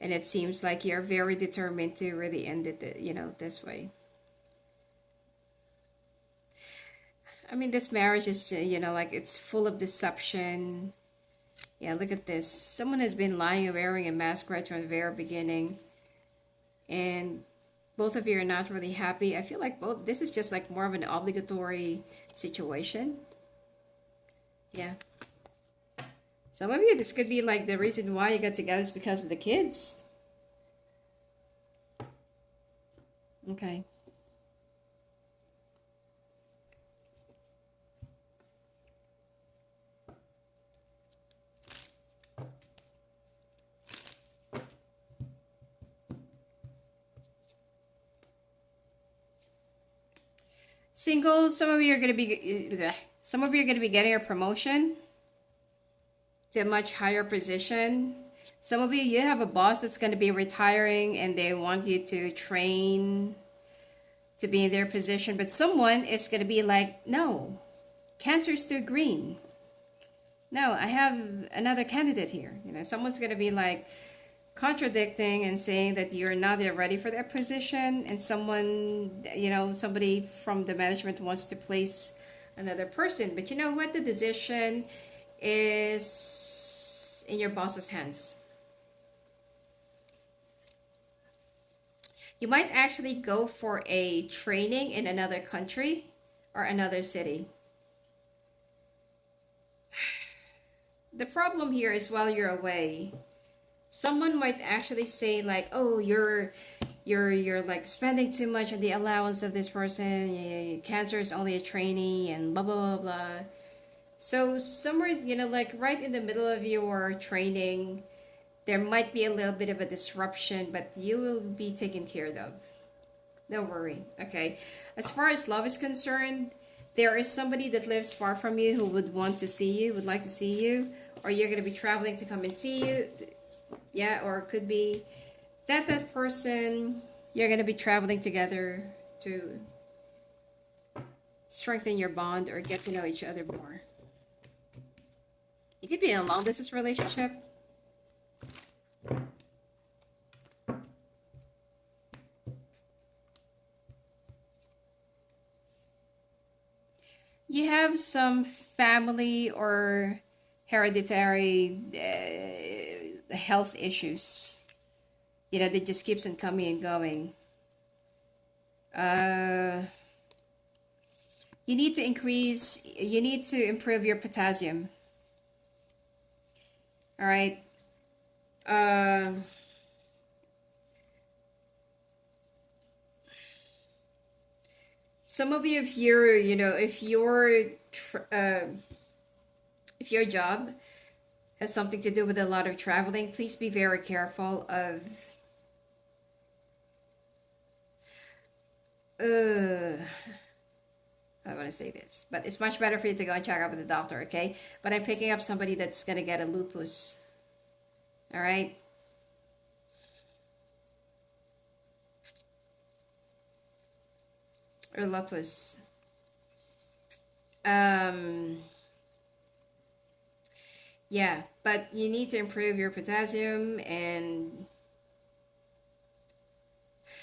And it seems like you're very determined to really end it, this way. I mean, this marriage is, like it's full of deception. Yeah, look at this. Someone has been lying and wearing a mask right from the very beginning. And both of you are not really happy. I feel like this is just like more of an obligatory situation. Yeah. Some of you, this could be like the reason why you got together is because of the kids. Okay. Singles, some of you are going to be getting a promotion to a much higher position. Some of you have a boss that's going to be retiring and they want you to train to be in their position, but someone is going to be like, no, Cancer's too green. No, I have another candidate here. Someone's going to be like contradicting and saying that you're not yet ready for that position, and somebody from the management wants to place another person. But you know what? The decision is in your boss's hands. You might actually go for a training in another country or another city. The problem here is while you're away, someone might actually say like, oh, you're like spending too much on the allowance of this person. Cancer is only a trainee and blah, blah, blah, blah. So somewhere, like right in the middle of your training, there might be a little bit of a disruption, but you will be taken care of. Don't worry, okay? As far as love is concerned, there is somebody that lives far from you who would want to see you, would like to see you, or you're going to be traveling to come and see you. Yeah, or it could be that person, you're going to be traveling together to strengthen your bond or get to know each other more. It could be a long distance relationship. You have some family or hereditary health issues, that just keeps on coming and going. You need to improve your potassium. All right. Some of you, if your job has something to do with a lot of traveling, please be very careful of I don't want to say this, but it's much better for you to go and check out with the doctor, okay? But I'm picking up somebody that's gonna get a lupus. All right. Or lupus. Yeah, but you need to improve your potassium, and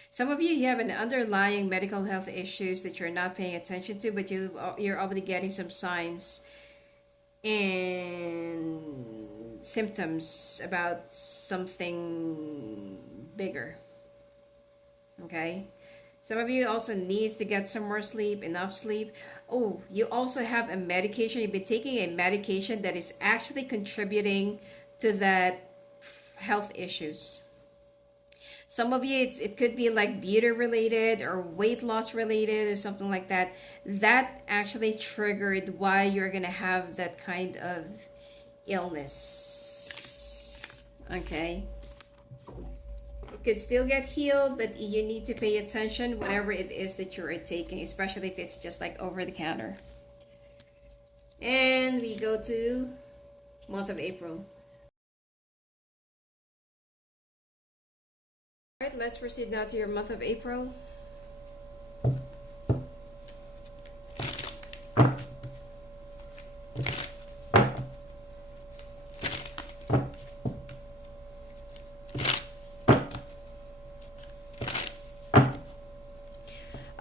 some of you have an underlying medical health issues that you're not paying attention to, but you're already getting some signs and symptoms about something bigger. Okay? Some of you also needs to get some more sleep, enough sleep. Oh, you also have a medication. You've been taking a medication that is actually contributing to that health issues. Some of you, it could be like beauty related or weight loss related or something like that. That actually triggered why you're going to have that kind of illness. Okay? Could still get healed, but you need to pay attention whatever it is that you're taking, especially if it's just like over the counter. And we go to month of April. All right, let's proceed now to your month of April.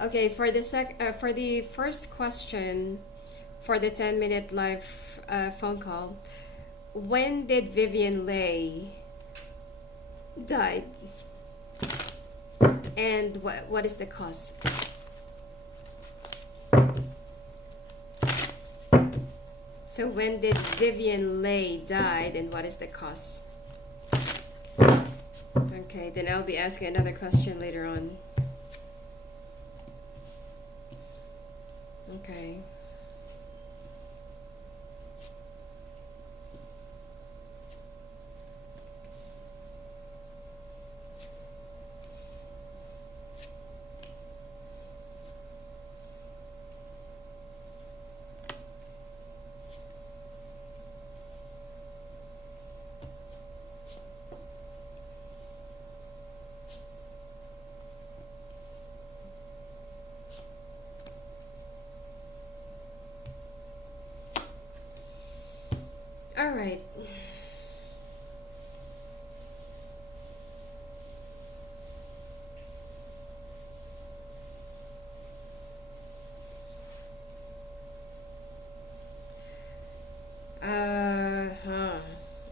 Okay, for the first question for the 10-minute live phone call, when did Vivian Leigh died, and what is the cause? So when did Vivian Leigh died, and what is the cause? Okay, then I'll be asking another question later on. Okay. All right.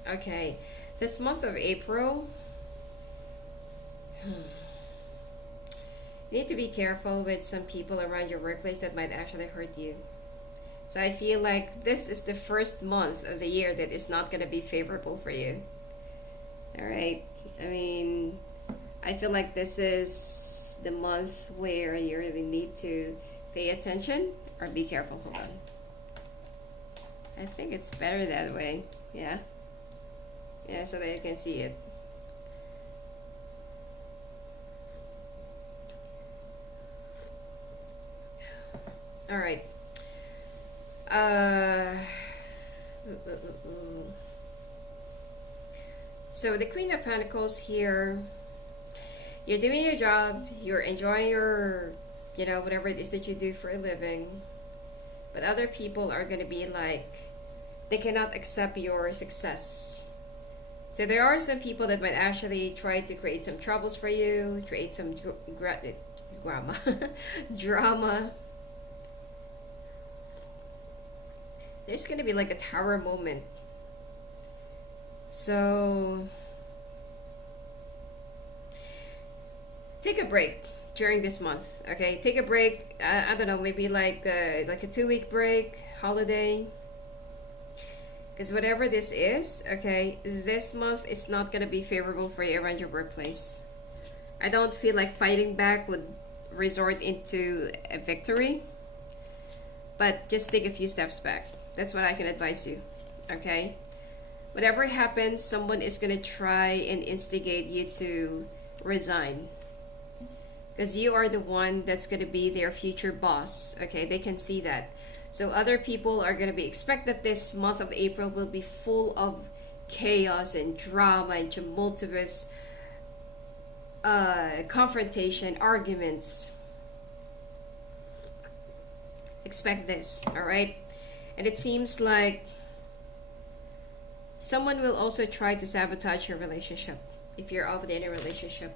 Okay. This month of April, you need to be careful with some people around your workplace that might actually hurt you. So I feel like this is the first month of the year that is not going to be favorable for you. All right. I mean, I feel like this is the month where you really need to pay attention or be careful. Hold on. I think it's better that way. Yeah. Yeah, so that you can see it. All right. So the Queen of Pentacles here, you're doing your job, you're enjoying your, whatever it is that you do for a living, but other people are going to be like, they cannot accept your success. So there are some people that might actually try to create some troubles for you, create some drama. Drama. There's going to be like a tower moment. So take a break during this month, okay? Take a break. I don't know, maybe like a 2-week break, holiday. Because whatever this is, okay, this month is not going to be favorable for you around your workplace. I don't feel like fighting back would resort into a victory. But just take a few steps back. That's what I can advise you, okay? Whatever happens, someone is going to try and instigate you to resign. Because you are the one that's going to be their future boss, okay? They can see that. So other people are going to expect that this month of April will be full of chaos and drama and tumultuous confrontation, arguments. Expect this, all right? And it seems like someone will also try to sabotage your relationship if you're already in a relationship.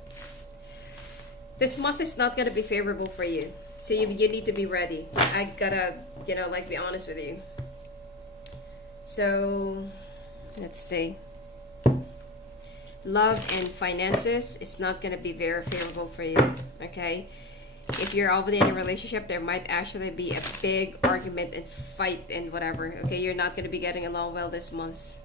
This month is not going to be favorable for you. So you need to be ready. I gotta, be honest with you. So, let's see. Love and finances is not going to be very favorable for you, okay? If you're already in a relationship, there might actually be a big argument and fight and whatever, okay? You're not going to be getting along well this month.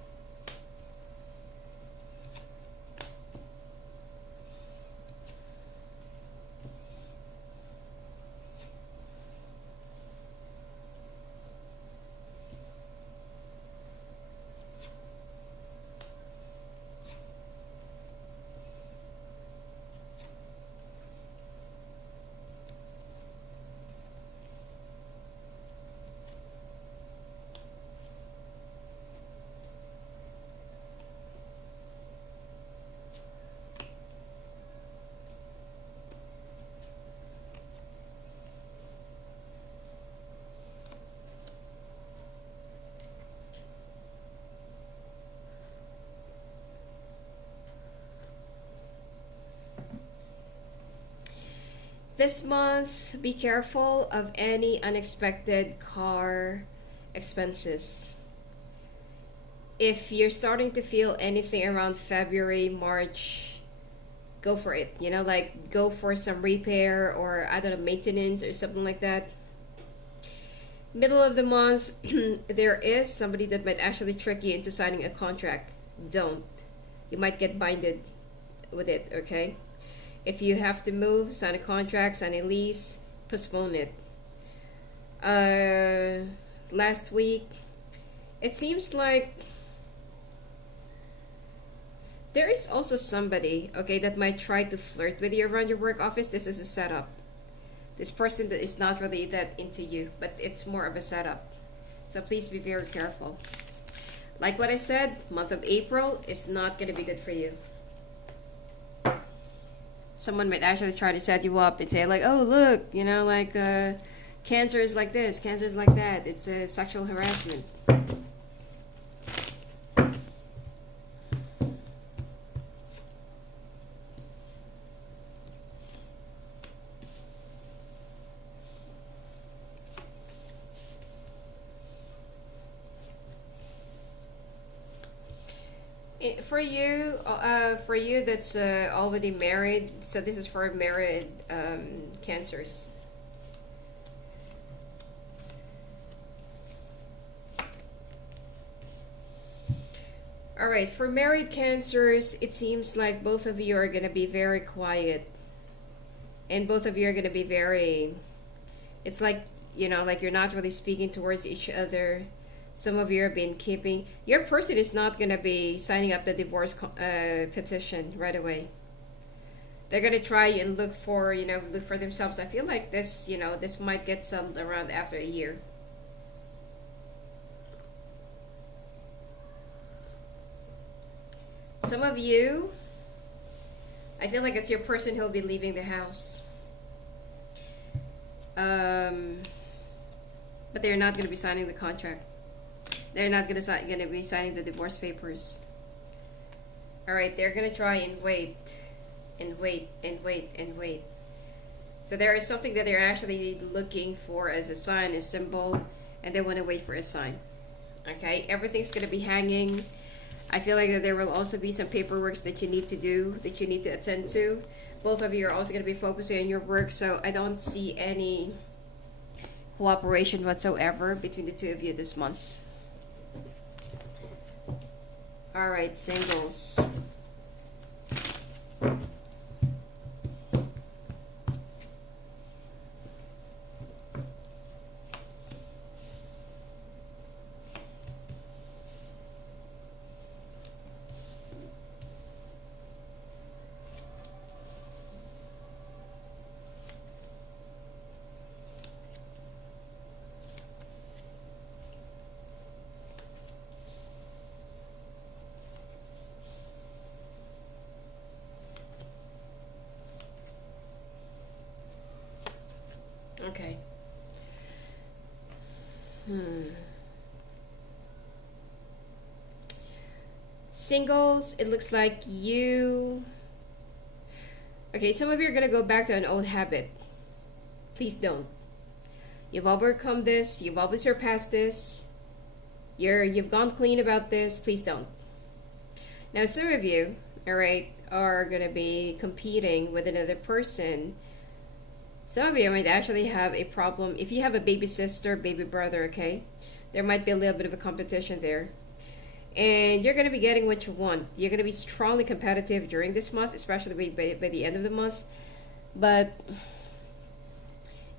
This month, be careful of any unexpected car expenses. If you're starting to feel anything around February, March, go for it. You know, like go for some repair or I don't know, maintenance or something like that. Middle of the month, there is somebody that might actually trick you into signing a contract. Don't. You might get binded with it, okay? If you have to move, sign a contract, sign a lease, postpone it. Last week, it seems like there is also somebody, okay, that might try to flirt with you around your work office. This is a setup. This person that is not really that into you, but it's more of a setup. So please be very careful. Like what I said, month of April is not going to be good for you. Someone might actually try to set you up and say like, oh, look, you know, like cancer is like this, cancer is like that. It's a sexual harassment. For you that's already married, so this is for married cancers. All right, for married cancers, it seems like both of you are going to be very quiet, and both of you are going to be very, it's like, you know, like you're not really speaking towards each other. Some of you have been keeping, your person is not going to be signing up the divorce petition right away. They're going to try and look for, you know, look for themselves. I feel like this, you know, this might get settled around after a year. Some of you, I feel like it's your person who will be leaving the house. But they're not going to be signing the contract. They're not going to be signing the divorce papers. All right, they're going to try and wait and wait and wait and wait. So there is something that they're actually looking for as a sign, a symbol, and they want to wait for a sign. Okay, everything's going to be hanging. I feel like that there will also be some paperwork that you need to do, that you need to attend to. Both of you are also going to be focusing on your work, so I don't see any cooperation whatsoever between the two of you this month. All right, singles. Okay. Singles, it looks like you... Okay, some of you are going to go back to an old habit. Please don't. You've overcome this. You've always surpassed this. You've gone clean about this. Please don't. Now, some of you, all right, are going to be competing with another person. Some of you might actually have a problem. If you have a baby sister, baby brother, okay, there might be a little bit of a competition there. And you're going to be getting what you want. You're going to be strongly competitive during this month, especially by the end of the month. But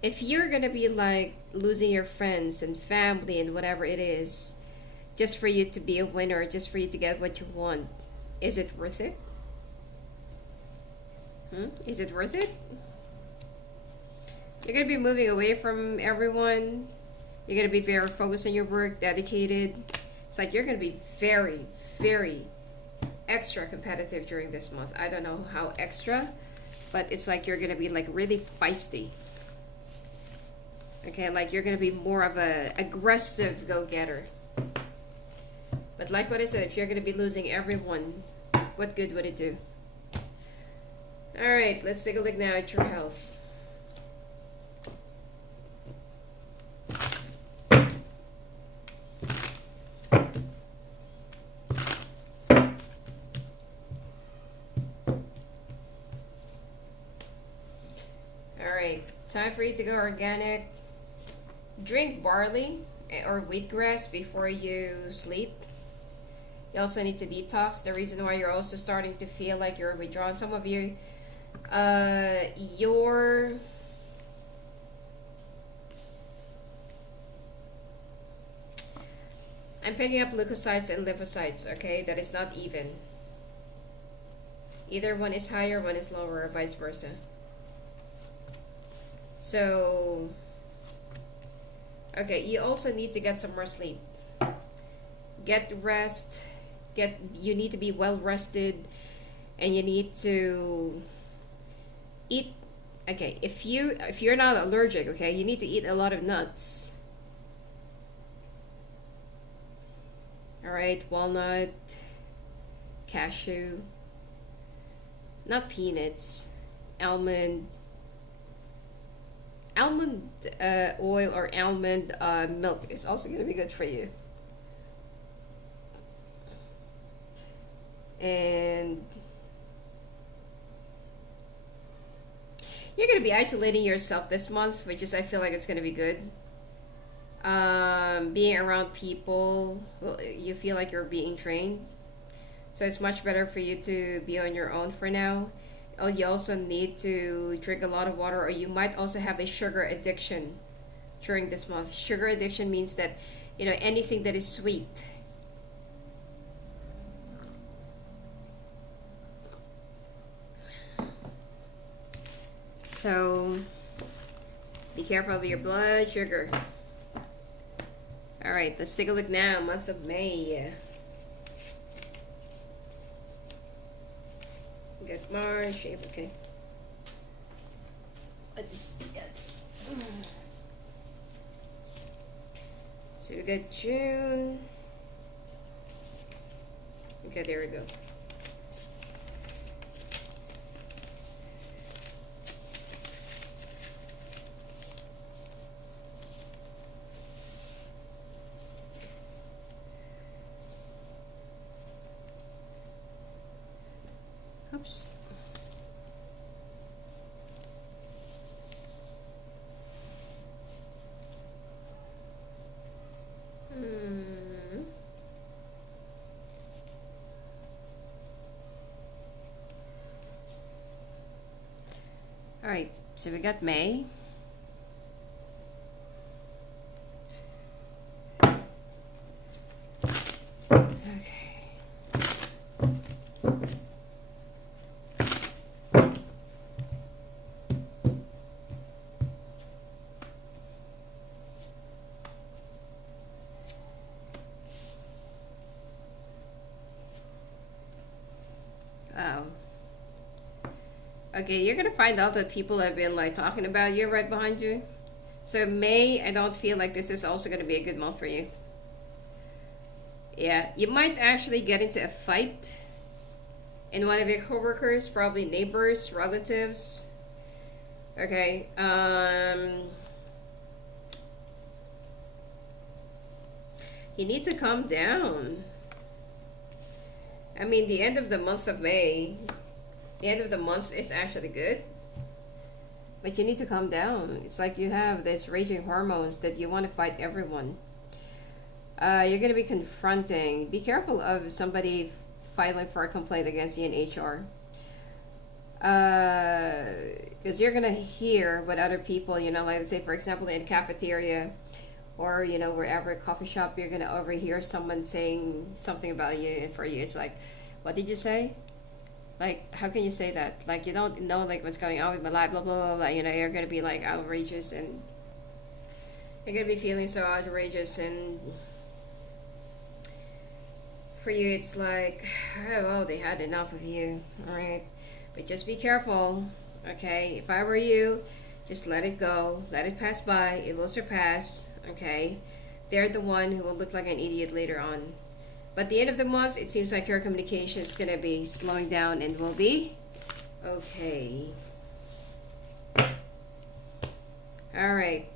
if you're going to be like losing your friends and family and whatever it is, just for you to be a winner, just for you to get what you want, is it worth it? Is it worth it? You're going to be moving away from everyone. You're going to be very focused on your work, dedicated. It's like you're going to be very, very extra competitive during this month. I don't know how extra, but it's like you're going to be like really feisty. Okay, like you're going to be more of a aggressive go-getter. But like what I said, if you're going to be losing everyone, what good would it do? All right, let's take a look now at your health. Time for you to go organic. Drink barley or wheatgrass before you sleep. You also need to detox. The reason why you're also starting to feel like you're withdrawn. Some of you, your I'm picking up leukocytes and lymphocytes, okay? That is not even. Either one is higher, one is lower, or vice versa. So, okay, you also need to get some more sleep. Get rest. You need to be well rested, and you need to eat. Okay, if you're not allergic, okay, you need to eat a lot of nuts. All right, walnut, cashew, not peanuts, almond oil or almond milk is also going to be good for you. And you're going to be isolating yourself this month, which is, I feel like it's going to be good. Being around people, well, you feel like you're being trained. So it's much better for you to be on your own for now. Oh, you also need to drink a lot of water, or you might also have a sugar addiction during this month. Sugar addiction means that, you know, anything that is sweet. So be careful of your blood sugar. All right, let's take a look now. Month of May. We got March, April, okay. So we got June. Okay, there we go. Oops. All right, so we got May. Wow. Okay, you're gonna find out that people have been like talking about you right behind you. So May, I don't feel like this is also gonna be a good month for you. Yeah, you might actually get into a fight in one of your coworkers, probably neighbors, relatives. Okay, you need to calm down. I mean, the end of the month of May, the end of the month is actually good, but you need to calm down. It's like you have this raging hormones that you want to fight everyone. You're going to be confronting. Be careful of somebody filing for a complaint against you in HR. Because you're going to hear what other people, you know, like let's say, for example, in a cafeteria or, you know, wherever, coffee shop, you're going to overhear someone saying something about you, and for you, it's like, what did you say? Like, how can you say that? Like, you don't know, like, what's going on with my life, blah, blah, blah, blah. You know, you're going to be, like, outrageous, and you're going to be feeling so outrageous, and for you, it's like, oh, well, they had enough of you, all right? But just be careful, okay? If I were you, just let it go. Let it pass by. It will surpass, okay? They're the one who will look like an idiot later on. But at the end of the month, it seems like your communication is going to be slowing down and will be okay. All right.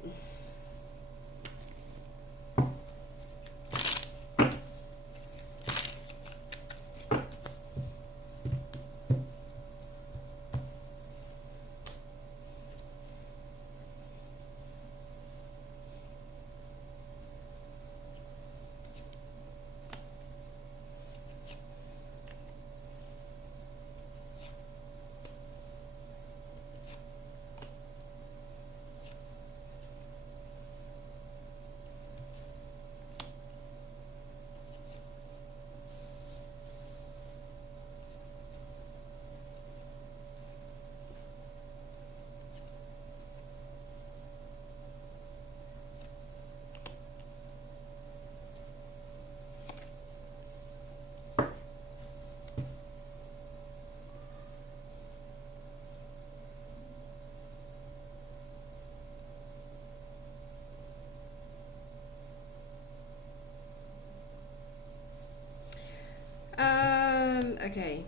Okay.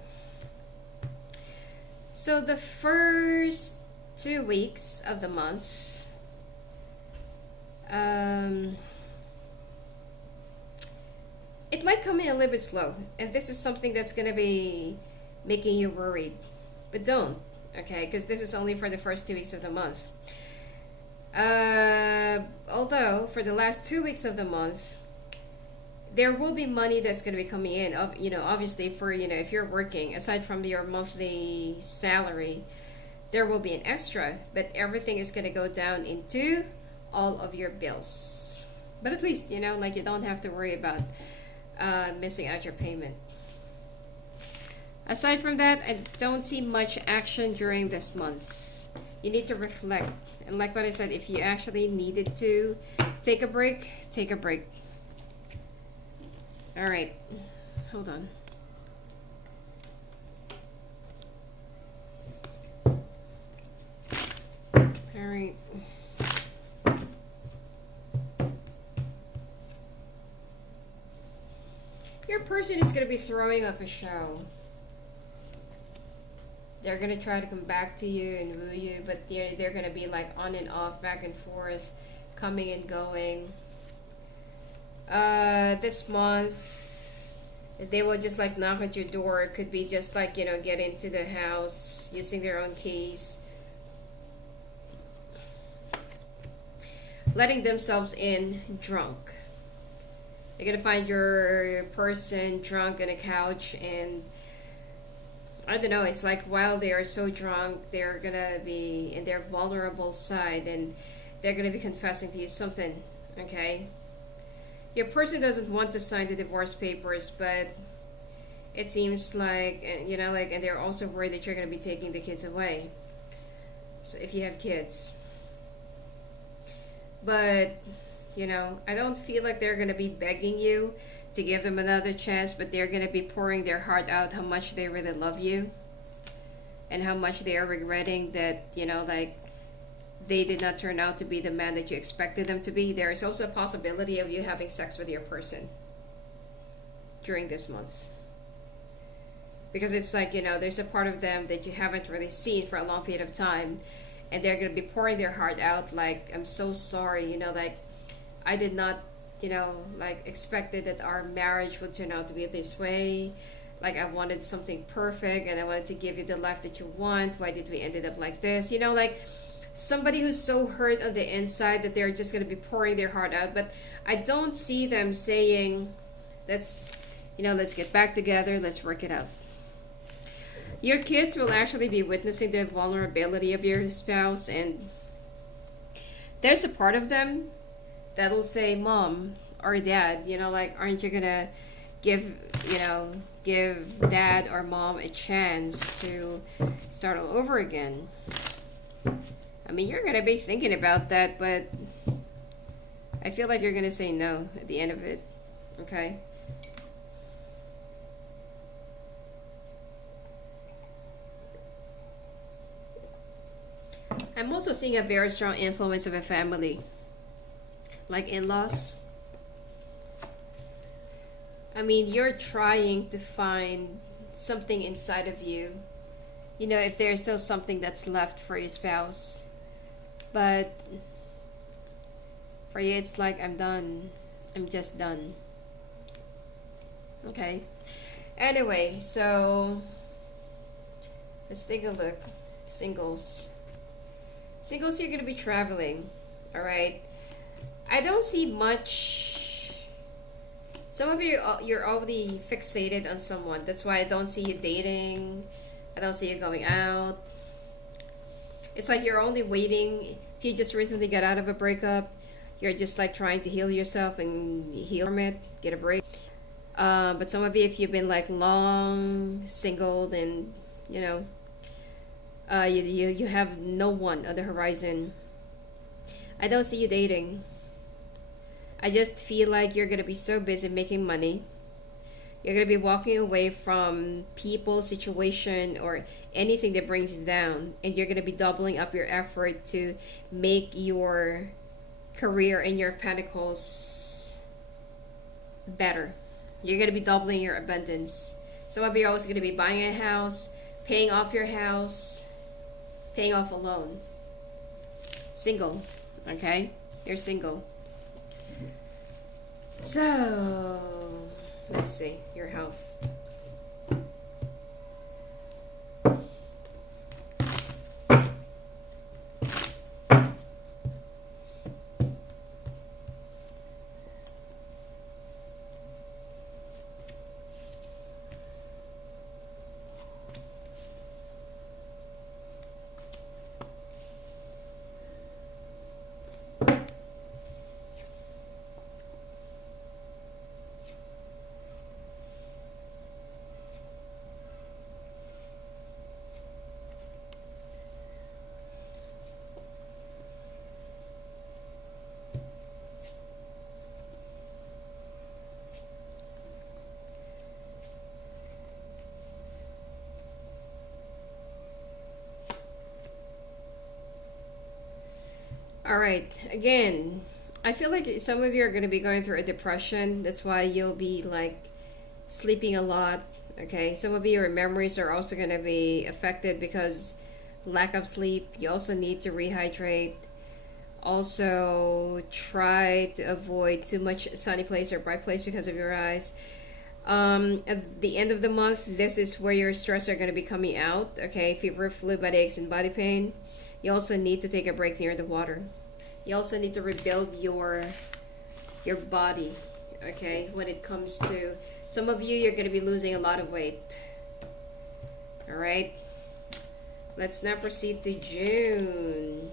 So the first 2 weeks of the month, um, it might come in a little bit slow, and this is something that's gonna be making you worried, but don't, okay? Because this is only for the first 2 weeks of the month. Although for the last 2 weeks of the month, there will be money that's going to be coming in. Obviously, for if you're working, aside from your monthly salary, there will be an extra, but everything is going to go down into all of your bills. But at least like you don't have to worry about missing out your payment. Aside from that, I don't see much action during this month. You need to reflect. And like what I said, if you actually needed to take a break, take a break. All right, hold on. All right. Your person is going to be throwing up a show. They're going to try to come back to you and woo you, but they're going to be like on and off, back and forth, coming and going. This month, they will just like knock at your door. It could be just like, get into the house using their own keys. Letting themselves in drunk. You're going to find your person drunk on a couch, and I don't know, it's like while they are so drunk, they're gonna be in their vulnerable side and they're gonna be confessing to you something, okay? Your person doesn't want to sign the divorce papers, but it seems like, and they're also worried that you're gonna be taking the kids away. So if you have kids. But, I don't feel like they're gonna be begging you to give them another chance, but they're going to be pouring their heart out how much they really love you and how much they are regretting that, like they did not turn out to be the man that you expected them to be. There is also a possibility of you having sex with your person during this month. Because it's like, there's a part of them that you haven't really seen for a long period of time, and they're going to be pouring their heart out like, I'm so sorry, like I did not like expected that our marriage would turn out to be this way. Like I wanted something perfect and I wanted to give you the life that you want. Why did we ended up like this? Like somebody who's so hurt on the inside that they're just going to be pouring their heart out. But I don't see them saying, let's get back together, let's work it out. Your kids will actually be witnessing the vulnerability of your spouse, and there's a part of them that'll say, Mom or Dad, like, aren't you gonna give Dad or Mom a chance to start all over again? I mean, you're gonna be thinking about that, but I feel like you're gonna say no at the end of it, okay? I'm also seeing a very strong influence of a family. Like in-laws. I mean, you're trying to find something inside of you. If there's still something that's left for your spouse. But for you, it's like, I'm done. I'm just done. Okay. Anyway, so let's take a look. Singles. Singles, you're going to be traveling. Alright. I don't see much. Some of you, you're already fixated on someone. That's why I don't see you dating. I don't see you going out. It's like you're only waiting. If you just recently got out of a breakup, you're just like trying to heal yourself and heal from it, get a break. But some of you, if you've been like long single, then you have no one on the horizon. I don't see you dating. I just feel like you're going to be so busy making money. You're going to be walking away from people, situation, or anything that brings you down. And you're going to be doubling up your effort to make your career and your pentacles better. You're going to be doubling your abundance. Some of you are also going to be buying a house, paying off your house, paying off a loan. Single, okay? You're single. So, let's see, your health. All right, again, I feel like some of you are going to be going through a depression. That's why you'll be like sleeping a lot. Okay, some of your memories are also going to be affected because lack of sleep. You also need to rehydrate. Also, try to avoid too much sunny place or bright place because of your eyes. At the end of the month, this is where your stress are going to be coming out. Okay, fever, flu, body aches, and body pain. You also need to take a break near the water. You also need to rebuild your body. Okay, when it comes to some of you, you're going to be losing a lot of weight. All right. Let's now proceed to June.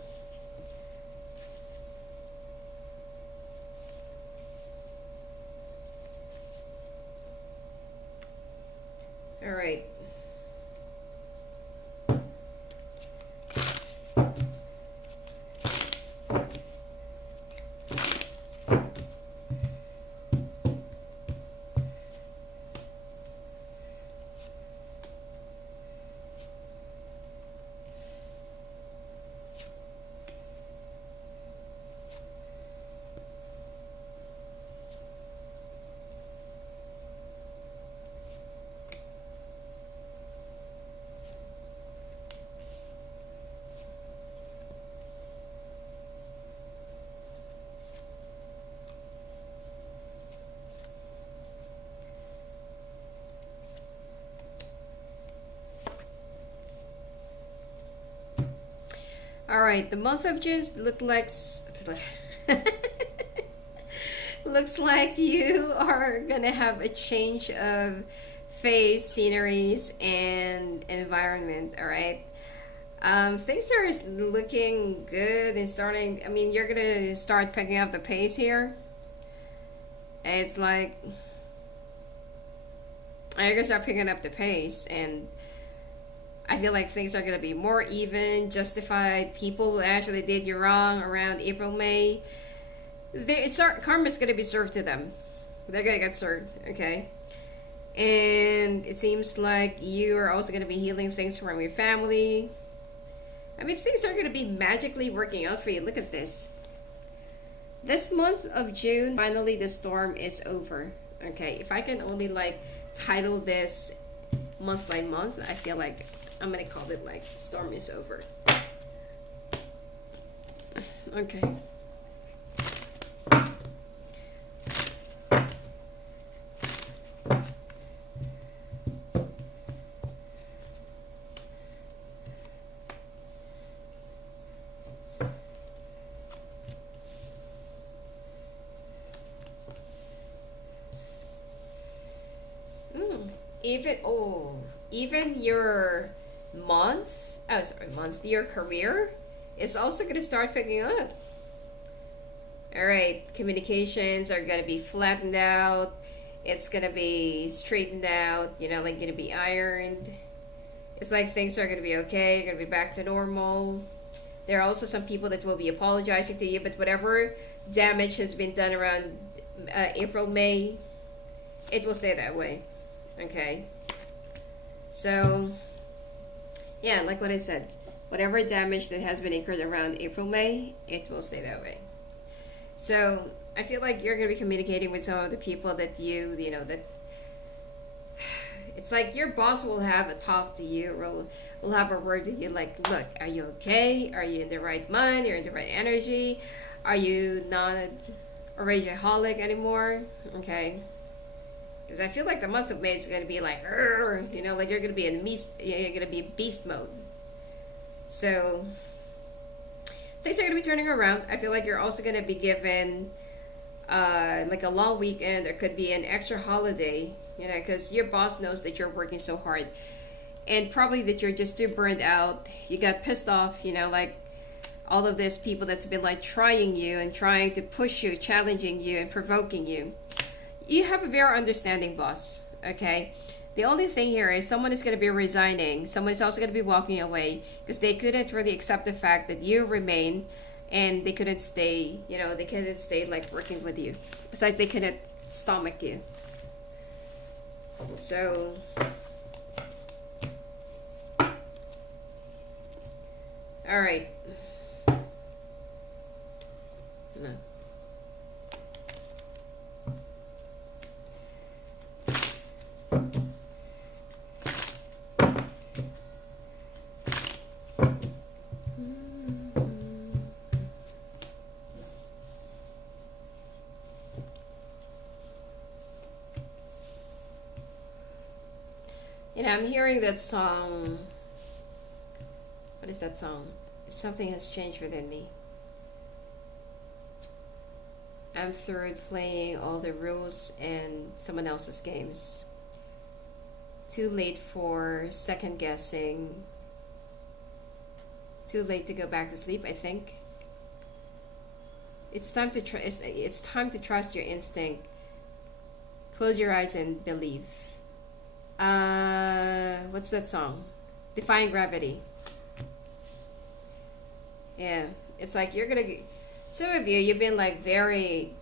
All right. All right, the month of June looks like you are gonna have a change of phase, sceneries, and environment. All right, things are looking good and starting. I mean, you're gonna start picking up the pace here. It's like you're gonna start picking up the pace, and I feel like things are going to be more even, justified. People who actually did you wrong around April, May, karma is going to be served to them. They're going to get served, okay? And it seems like you are also going to be healing things from your family. I mean, things are going to be magically working out for you. Look at this. This month of June, finally the storm is over, okay? If I can only like title this month by month, I feel like I'm gonna call it like storm is over. Okay. Even your your career is also going to start picking up. All right, communications are going to be flattened out. It's going to be straightened out, you know, like going to be ironed. It's like things are going to be okay. You're going to be back to normal. There are also some people that will be apologizing to you, but whatever damage has been done around April, May, it will stay that way. Okay? So, yeah, like what I said, whatever damage that has been incurred around April, May, it will stay that way. So, I feel like you're going to be communicating with some of the people that you know, that It's like your boss will have a talk to you, will have a word with you like, look, are you okay? Are you in the right mind? You're in the right energy? Are you not a rageaholic anymore? Okay. Because I feel like the month of May is going to be like, you know, like you're going to be in you're going to be beast mode. So things are going to be turning around. I feel like you're also going to be given like a long weekend, or could be an extra holiday, you know, because your boss knows that you're working so hard, and probably that you're just too burned out. You got pissed off, you know, like all of these people that's been like trying you and trying to push you, challenging you and provoking you. You have a very understanding boss, okay? The only thing here is someone is going to be resigning. Someone's also going to be walking away because they couldn't really accept the fact that you remain, and they couldn't stay, you know, they couldn't stay like working with you. It's like they couldn't stomach you. So, all right. No. You know, I'm hearing that song. What is that song? Something has changed within me. I'm through playing all the rules and someone else's games. Too late for second guessing. Too late to go back to sleep, I think. It's time to it's time to trust your instinct. Close your eyes and believe. What's that song? Defying Gravity. Yeah, it's like you're gonna. Some of you, you've been like very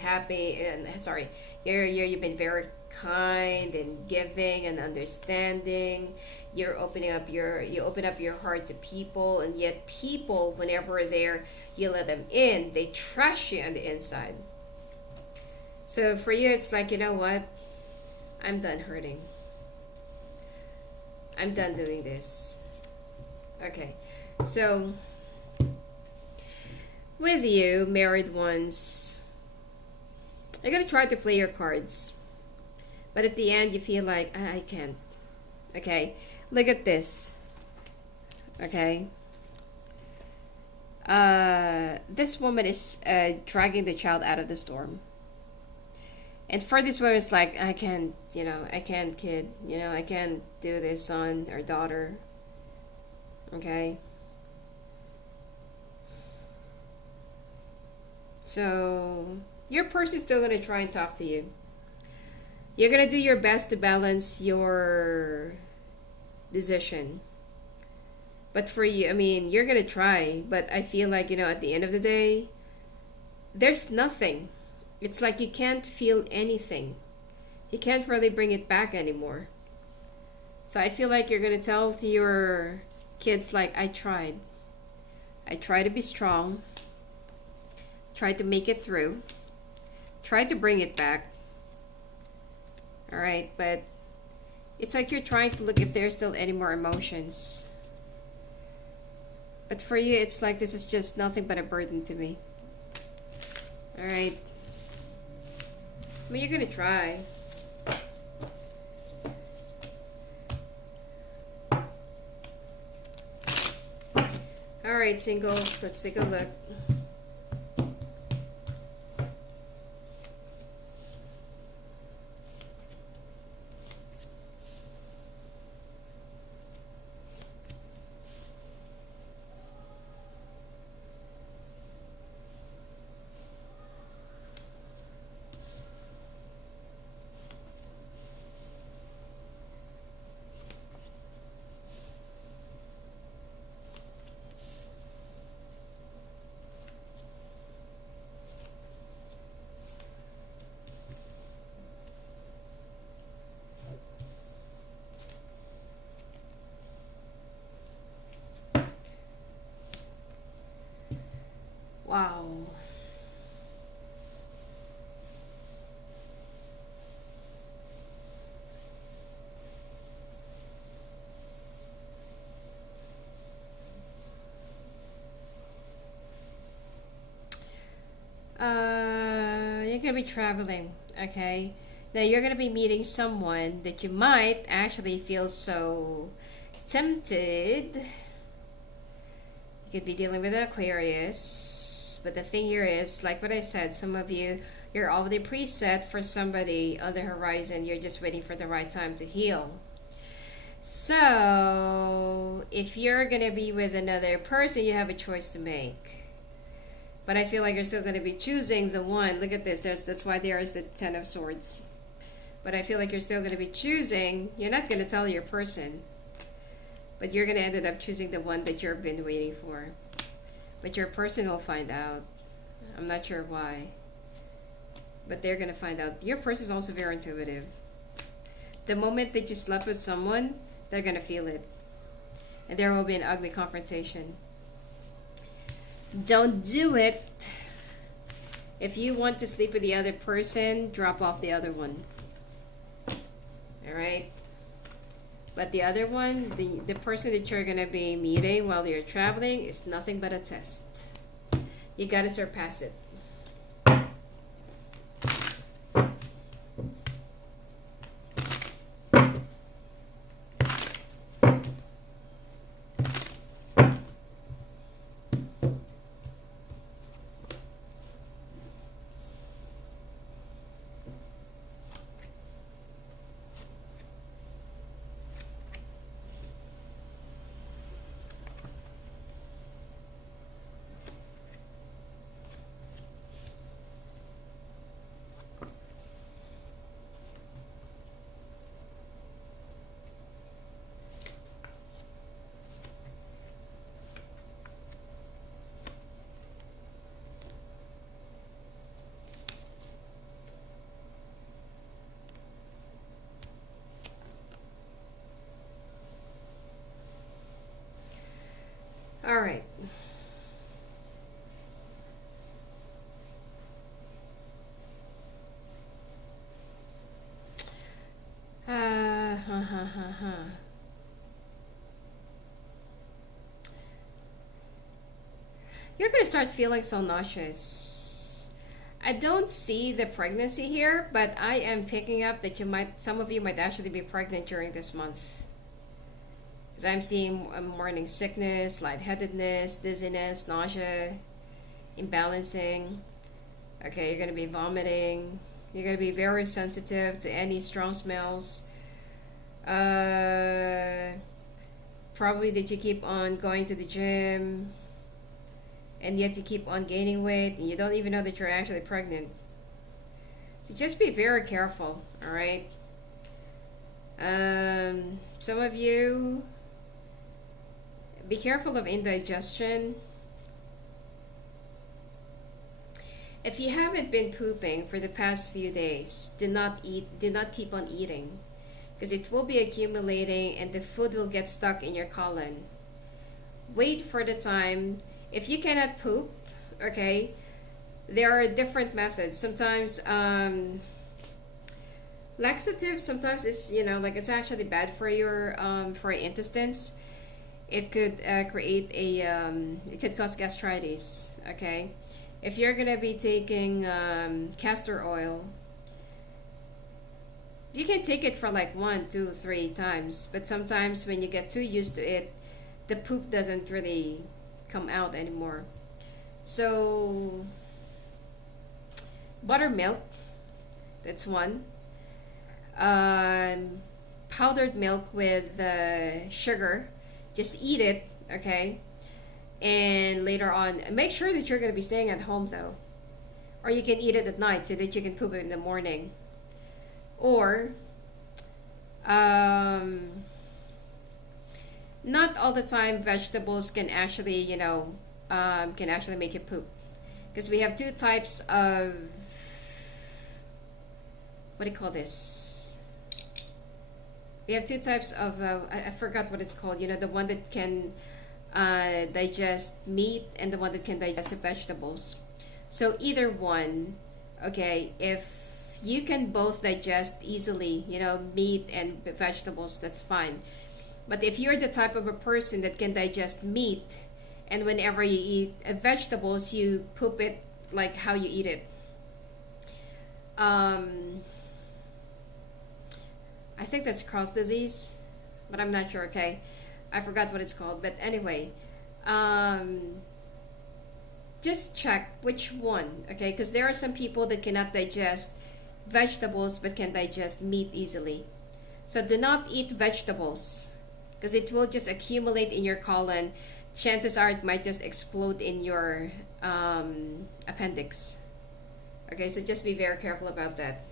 happy and sorry. You've been very kind and giving and understanding. You open up your heart to people, and yet people, whenever they're you let them in, they trash you on the inside. So for you, it's like, you know what? I'm done hurting. I'm done doing this. Okay, so with you, married ones, you're gonna try to play your cards, but at the end, you feel like I can't. Okay, look at this. Okay, this woman is dragging the child out of the storm. And for this woman, it's like, I can't, you know, I can't, kid, you know, I can't do this, son or daughter. Okay? So, your person's still going to try and talk to you. You're going to do your best to balance your decision. But for you, I mean, you're going to try, but I feel like, you know, at the end of the day, there's nothing. It's like you can't feel anything. You can't really bring it back anymore. So I feel like you're going to tell to your kids, like, I tried. I tried to be strong. Tried to make it through. Tried to bring it back. Alright, but it's like you're trying to look if there's still any more emotions. But for you, it's like this is just nothing but a burden to me. Alright. I mean, you're gonna try. Alright, singles, let's take a look. going to be traveling, okay? Now you're going to be meeting someone that you might actually feel so tempted. You could be dealing with an Aquarius. But the thing here is, like what I said, some of you, you're already preset for somebody on the horizon. You're just waiting for the right time to heal. So, if you're going to be with another person, you have a choice to make. But I feel like you're still going to be choosing the one. Look at this. That's why there is the Ten of Swords. But I feel like you're still going to be choosing. You're not going to tell your person. But you're going to end up choosing the one that you've been waiting for. But your person will find out. I'm not sure why. But they're going to find out. Your person is also very intuitive. The moment that you slept with someone, they're going to feel it. And there will be an ugly confrontation. Don't do it. If you want to sleep with the other person, drop off the other one. Alright? But the other one, the person that you're going to be meeting while you're traveling is nothing but a test. You got to surpass it. All right. You're going to start feeling so nauseous. I don't see the pregnancy here, but I am picking up that some of you might actually be pregnant during this month. Because I'm seeing morning sickness, lightheadedness, dizziness, nausea, imbalancing. Okay, you're going to be vomiting. You're going to be very sensitive to any strong smells. Probably that you keep on going to the gym and yet you keep on gaining weight and you don't even know that you're actually pregnant. So just be very careful, all right? Some of you, be careful of indigestion. If you haven't been pooping for the past few days, do not keep on eating, because it will be accumulating and the food will get stuck in your colon. Wait for the time. If you cannot poop, okay, there are different methods. Sometimes laxative, sometimes it's, like it's actually bad for your intestines. It could create it could cause gastritis, okay? If you're gonna be taking castor oil, you can take it for like 1, 2, 3 times, but sometimes when you get too used to it, the poop doesn't really come out anymore. So buttermilk, that's one. Powdered milk with sugar, just eat it, okay? And later on, make sure that you're going to be staying at home though, or you can eat it at night so that you can poop it in the morning. Or not all the time vegetables can actually make you poop, because we have two types of, what do you call this, we have two types of I forgot what it's called, the one that can digest meat and the one that can digest the vegetables. So either one, okay, if you can both digest easily, meat and vegetables, that's fine. But if you're the type of a person that can digest meat, and whenever you eat vegetables, you poop it like how you eat it, Um, I think that's Crohn's disease, but I'm not sure. Okay, I forgot what it's called. But anyway, um, just check which one. Okay, because there are some people that cannot digest vegetables but can digest meat easily. So do not eat vegetables because it will just accumulate in your colon. Chances are it might just explode in your appendix. Okay, so just be very careful about that.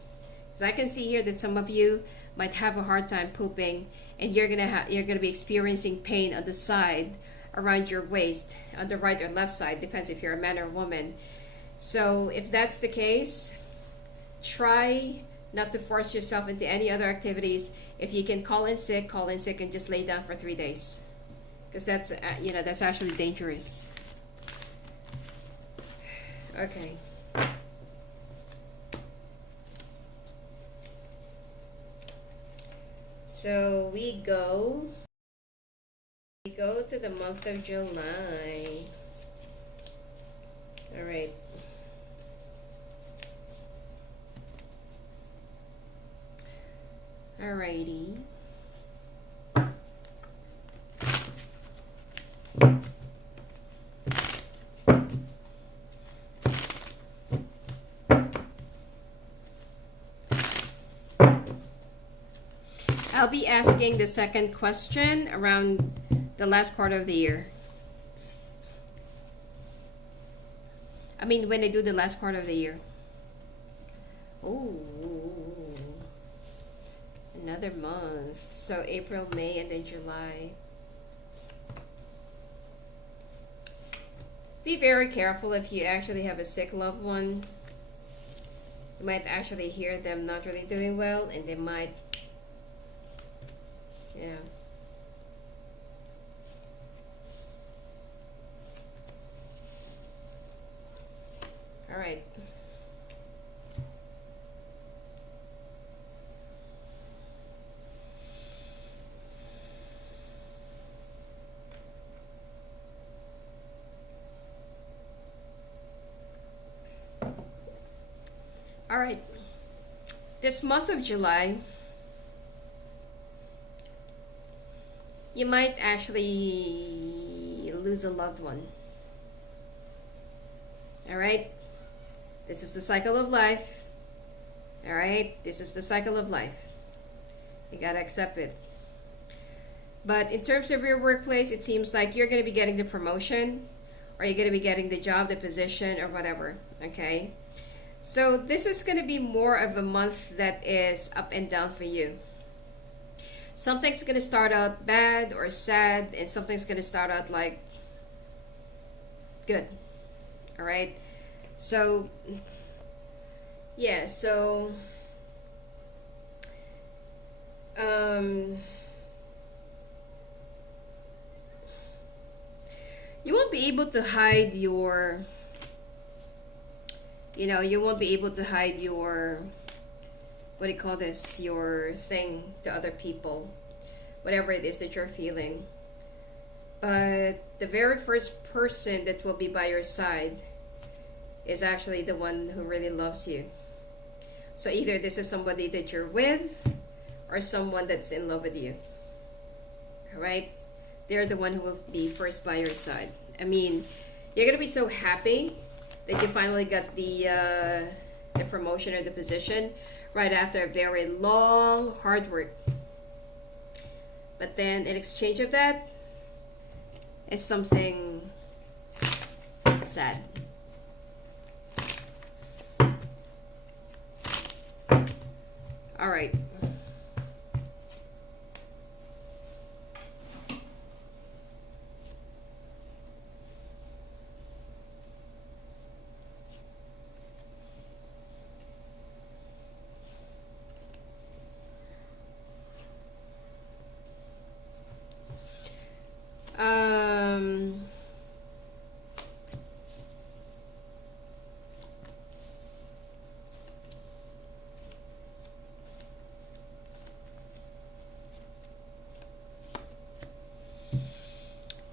So I can see here that some of you might have a hard time pooping, and you're gonna be experiencing pain on the side around your waist, on the right or left side, depends if you're a man or a woman. So if that's the case, try not to force yourself into any other activities. If you can call in sick, and just lay down for 3 days, because that's that's actually dangerous. Okay. So we go to the month of July. All right. Alrighty. I'll be asking the second question around the last part of the year. I mean, when I do the last part of the year. Oh, another month. So April, May, and then July. Be very careful if you actually have a sick loved one. You might actually hear them not really doing well, and they might, yeah. All right. All right. This month of July, you might actually lose a loved one. All right? This is the cycle of life. All right? This is the cycle of life. You got to accept it. But in terms of your workplace, it seems like you're going to be getting the promotion, or you're going to be getting the job, the position, or whatever. Okay? So this is going to be more of a month that is up and down for you. Something's going to start out bad or sad, and something's going to start out like good. All right? So, yeah, so you won't be able to hide your, you won't be able to hide your, what do you call this, your thing to other people, whatever it is that you're feeling. But the very first person that will be by your side is actually the one who really loves you. So either this is somebody that you're with or someone that's in love with you. All right? They're the one who will be first by your side. I mean, you're going to be so happy that you finally got the promotion or the position right after a very long, hard work. But then in exchange of that is something sad. All right. Um,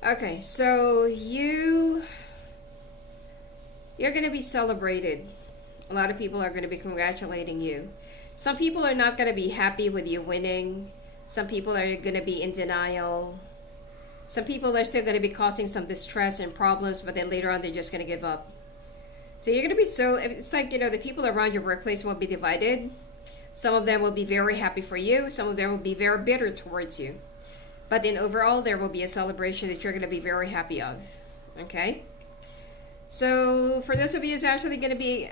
okay, so you're gonna be celebrated A lot of people are going to be congratulating you. Some people are not going to be happy with you winning. Some people are going to be in denial. Some people are still going to be causing some distress and problems, but then later on they're just going to give up. So you're going to be it's like, the people around your workplace will be divided. Some of them will be very happy for you. Some of them will be very bitter towards you. But then overall, there will be a celebration that you're going to be very happy of. Okay? So for those of you who's actually going to be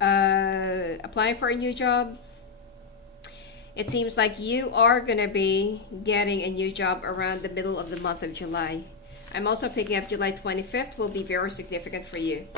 applying for a new job, it seems like you are going to be getting a new job around the middle of the month of July. I'm also picking up July 25th will be very significant for you.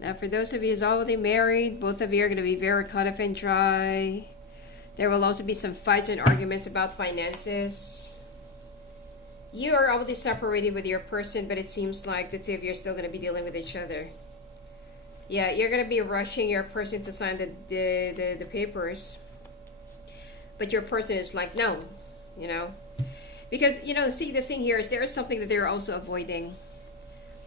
Now, for those of you who's already married, both of you are going to be very cut off and dry. There will also be some fights and arguments about finances. You are already separated with your person, but it seems like the two of you are still going to be dealing with each other. Yeah, you're going to be rushing your person to sign the papers. But your person is like, no, Because, see, the thing here is there is something that they're also avoiding.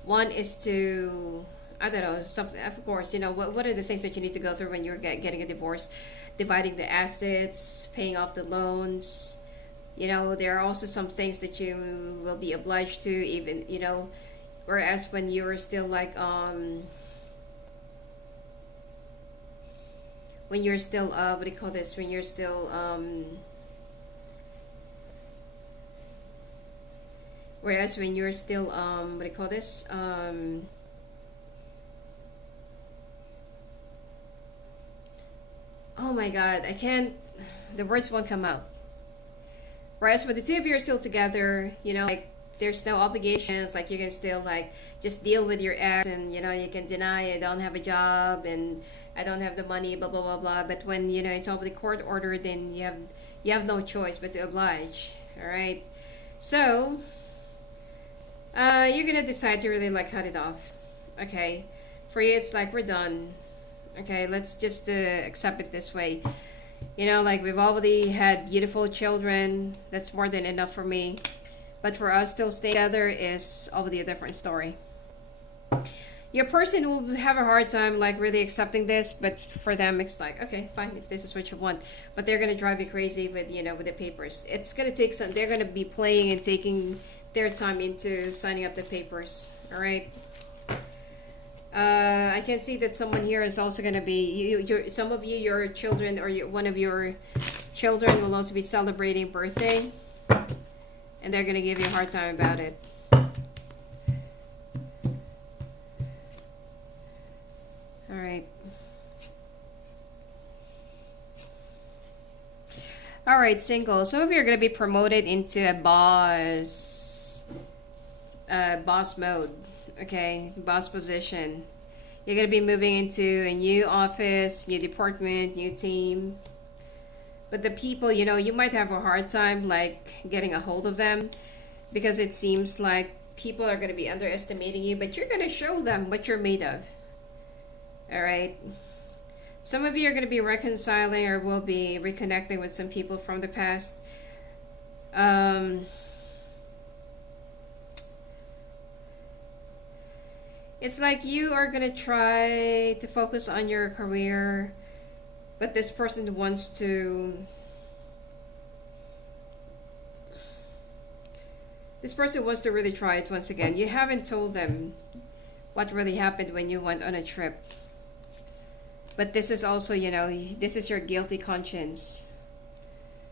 One is to, I don't know, of course, what are the things that you need to go through when you're getting a divorce? Dividing the assets, paying off the loans. There are also some things that you will be obliged to, even, whereas when you're still like, when you're still, what do you call this? When you're still, whereas when you're still, what do you call this? Oh my God, I can't, the words won't come out. Whereas when the two of you are still together, like there's no obligations, like you can still like just deal with your ex and, you can deny I don't have a job and I don't have the money, blah, blah, blah, blah. But when, it's over the court order, then you have no choice but to oblige. All right. So, you're going to decide to really like cut it off. Okay. For you, it's like we're done. Okay. Let's just accept it this way. Like we've already had beautiful children. That's more than enough for me. But for us still staying together is already a different story. Your person will have a hard time like really accepting this, but for them it's like, okay, fine, if this is what you want. But they're gonna drive you crazy with with the papers. It's gonna take some. They're gonna be playing and taking their time into signing up the papers. All right. I can see that someone here is also gonna be some of you, your children, or one of your children will also be celebrating birthday, and they're gonna give you a hard time about it. All right. All right, single. Some of you are going to be promoted into a boss mode. Okay, boss position. You're going to be moving into a new office, new department, new team. But the people, you might have a hard time like getting a hold of them because it seems like people are going to be underestimating you, but you're going to show them what you're made of. All right. Some of you are going to be reconciling or will be reconnecting with some people from the past. It's like you are going to try to focus on your career, but this person wants to... This person wants to really try it once again. You haven't told them what really happened when you went on a trip. But this is also, this is your guilty conscience.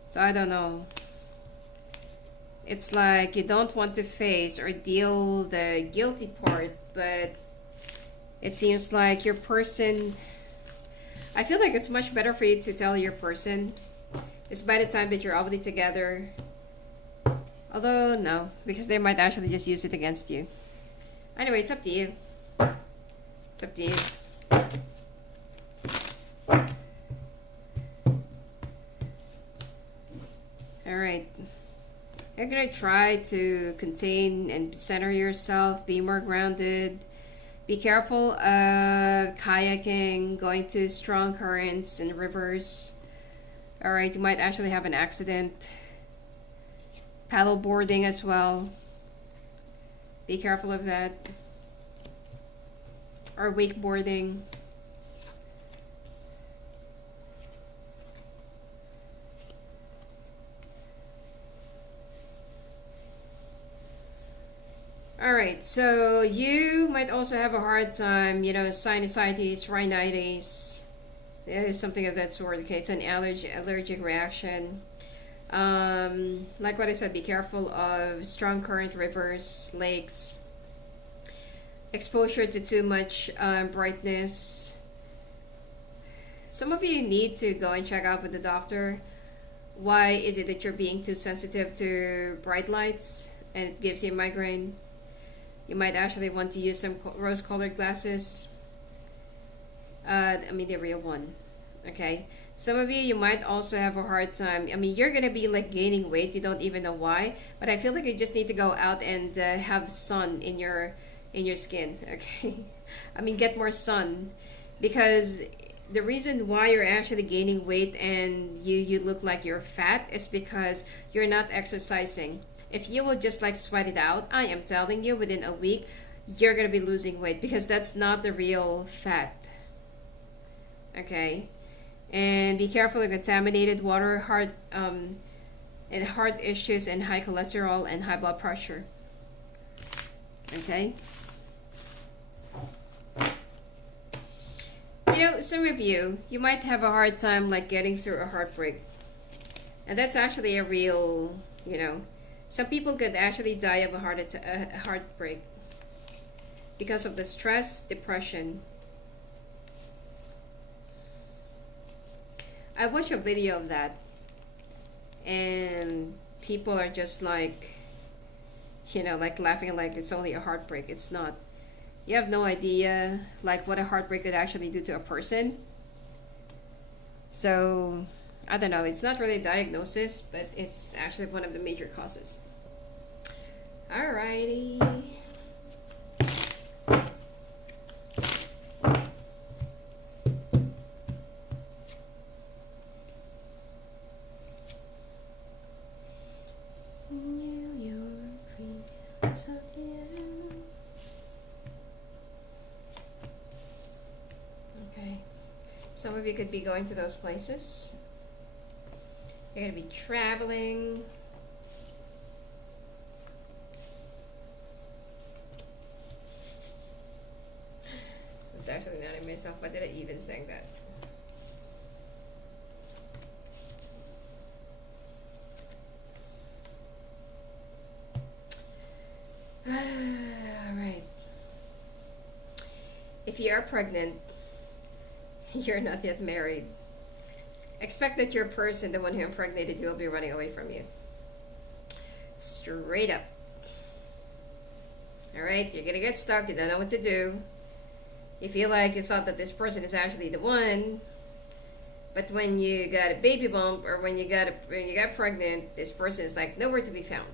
So I don't know. It's like you don't want to face or deal the guilty part, but it seems like your person... I feel like it's much better for you to tell your person. It's by the time that you're already together. Although, no, because they might actually just use it against you. Anyway, it's up to you. It's up to you. Alright. You're going to try to contain and center yourself, be more grounded, Be careful of kayaking, going to strong currents and rivers. All right, you might actually have an accident. Paddle boarding as well. Be careful of that. Or wakeboarding. All right, so you might also have a hard time, sinusitis, rhinitis. There is something of that sort. Okay, it's an allergic reaction. Like what I said, be careful of strong current rivers, lakes, exposure to too much brightness. Some of you need to go and check out with the doctor. Why is it that you're being too sensitive to bright lights and it gives you migraine? You might actually want to use some rose-colored glasses. The real one. Okay. Some of you might also have a hard time. You're gonna be like gaining weight. You don't even know why. But I feel like you just need to go out and have sun in your skin. Okay. Get more sun, because the reason why you're actually gaining weight and you look like you're fat is because you're not exercising. If you will just like sweat it out, I am telling you, within a week, you're gonna be losing weight, because that's not the real fat. Okay, and be careful of contaminated water, heart issues, and high cholesterol and high blood pressure. Okay. Some of you might have a hard time like getting through a heartbreak, and that's actually a real, some people could actually die of a heartbreak because of the stress, depression. I watched a video of that, and people are just like, like laughing like it's only a heartbreak. It's not. You have no idea like what a heartbreak could actually do to a person. So I don't know, it's not really a diagnosis, but it's actually one of the major causes. Alrighty. Okay. Some of you could be going to those places. You're going to be traveling. I was actually not in myself. Why did I even say that? All right. If you are pregnant, you're not yet married, expect that your person, the one who impregnated you, will be running away from you. Straight up. Alright, you're gonna get stuck, you don't know what to do. You feel like you thought that this person is actually the one, but when you got a baby bump, or when you got pregnant, this person is like nowhere to be found.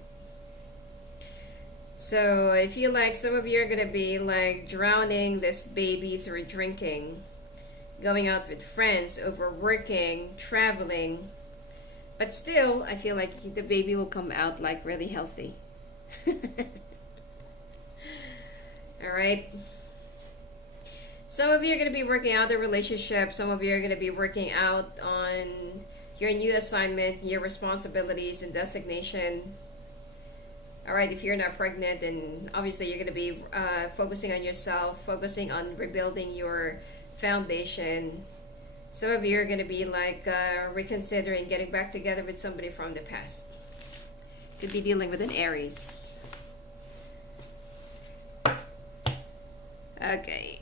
So I feel like some of you are gonna be like drowning this baby through drinking, going out with friends, overworking, traveling. But still, I feel like the baby will come out like really healthy. Alright. Some of you are going to be working out the relationship. Some of you are going to be working out on your new assignment, your responsibilities and designation. Alright, if you're not pregnant, then obviously you're going to be focusing on yourself, focusing on rebuilding your foundation. Some of you are going to be like reconsidering getting back together with somebody from the past. Could be dealing with an Aries. Okay.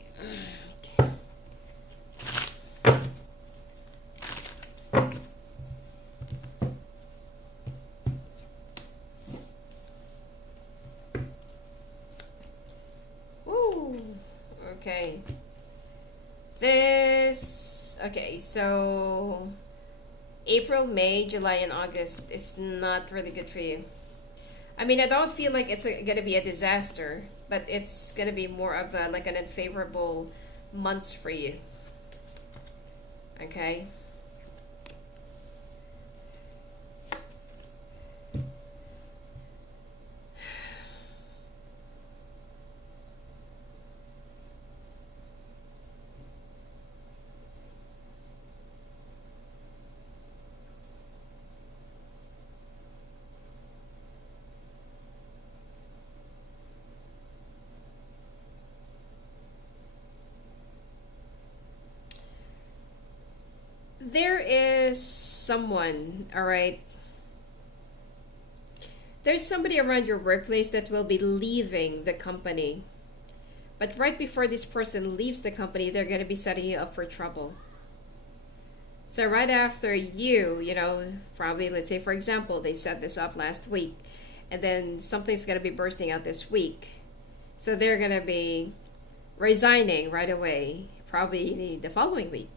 Woo. Okay. Okay, so April, May, July, and August is not really good for you. I mean, I don't feel like it's gonna be a disaster, but it's gonna be more of a, like an unfavorable months for you. Okay. There is someone, all right. There's somebody around your workplace that will be leaving the company. But right before this person leaves the company, they're going to be setting you up for trouble. So right after probably let's say for example, they set this up last week and then something's going to be bursting out this week. So they're going to be resigning right away, probably the following week,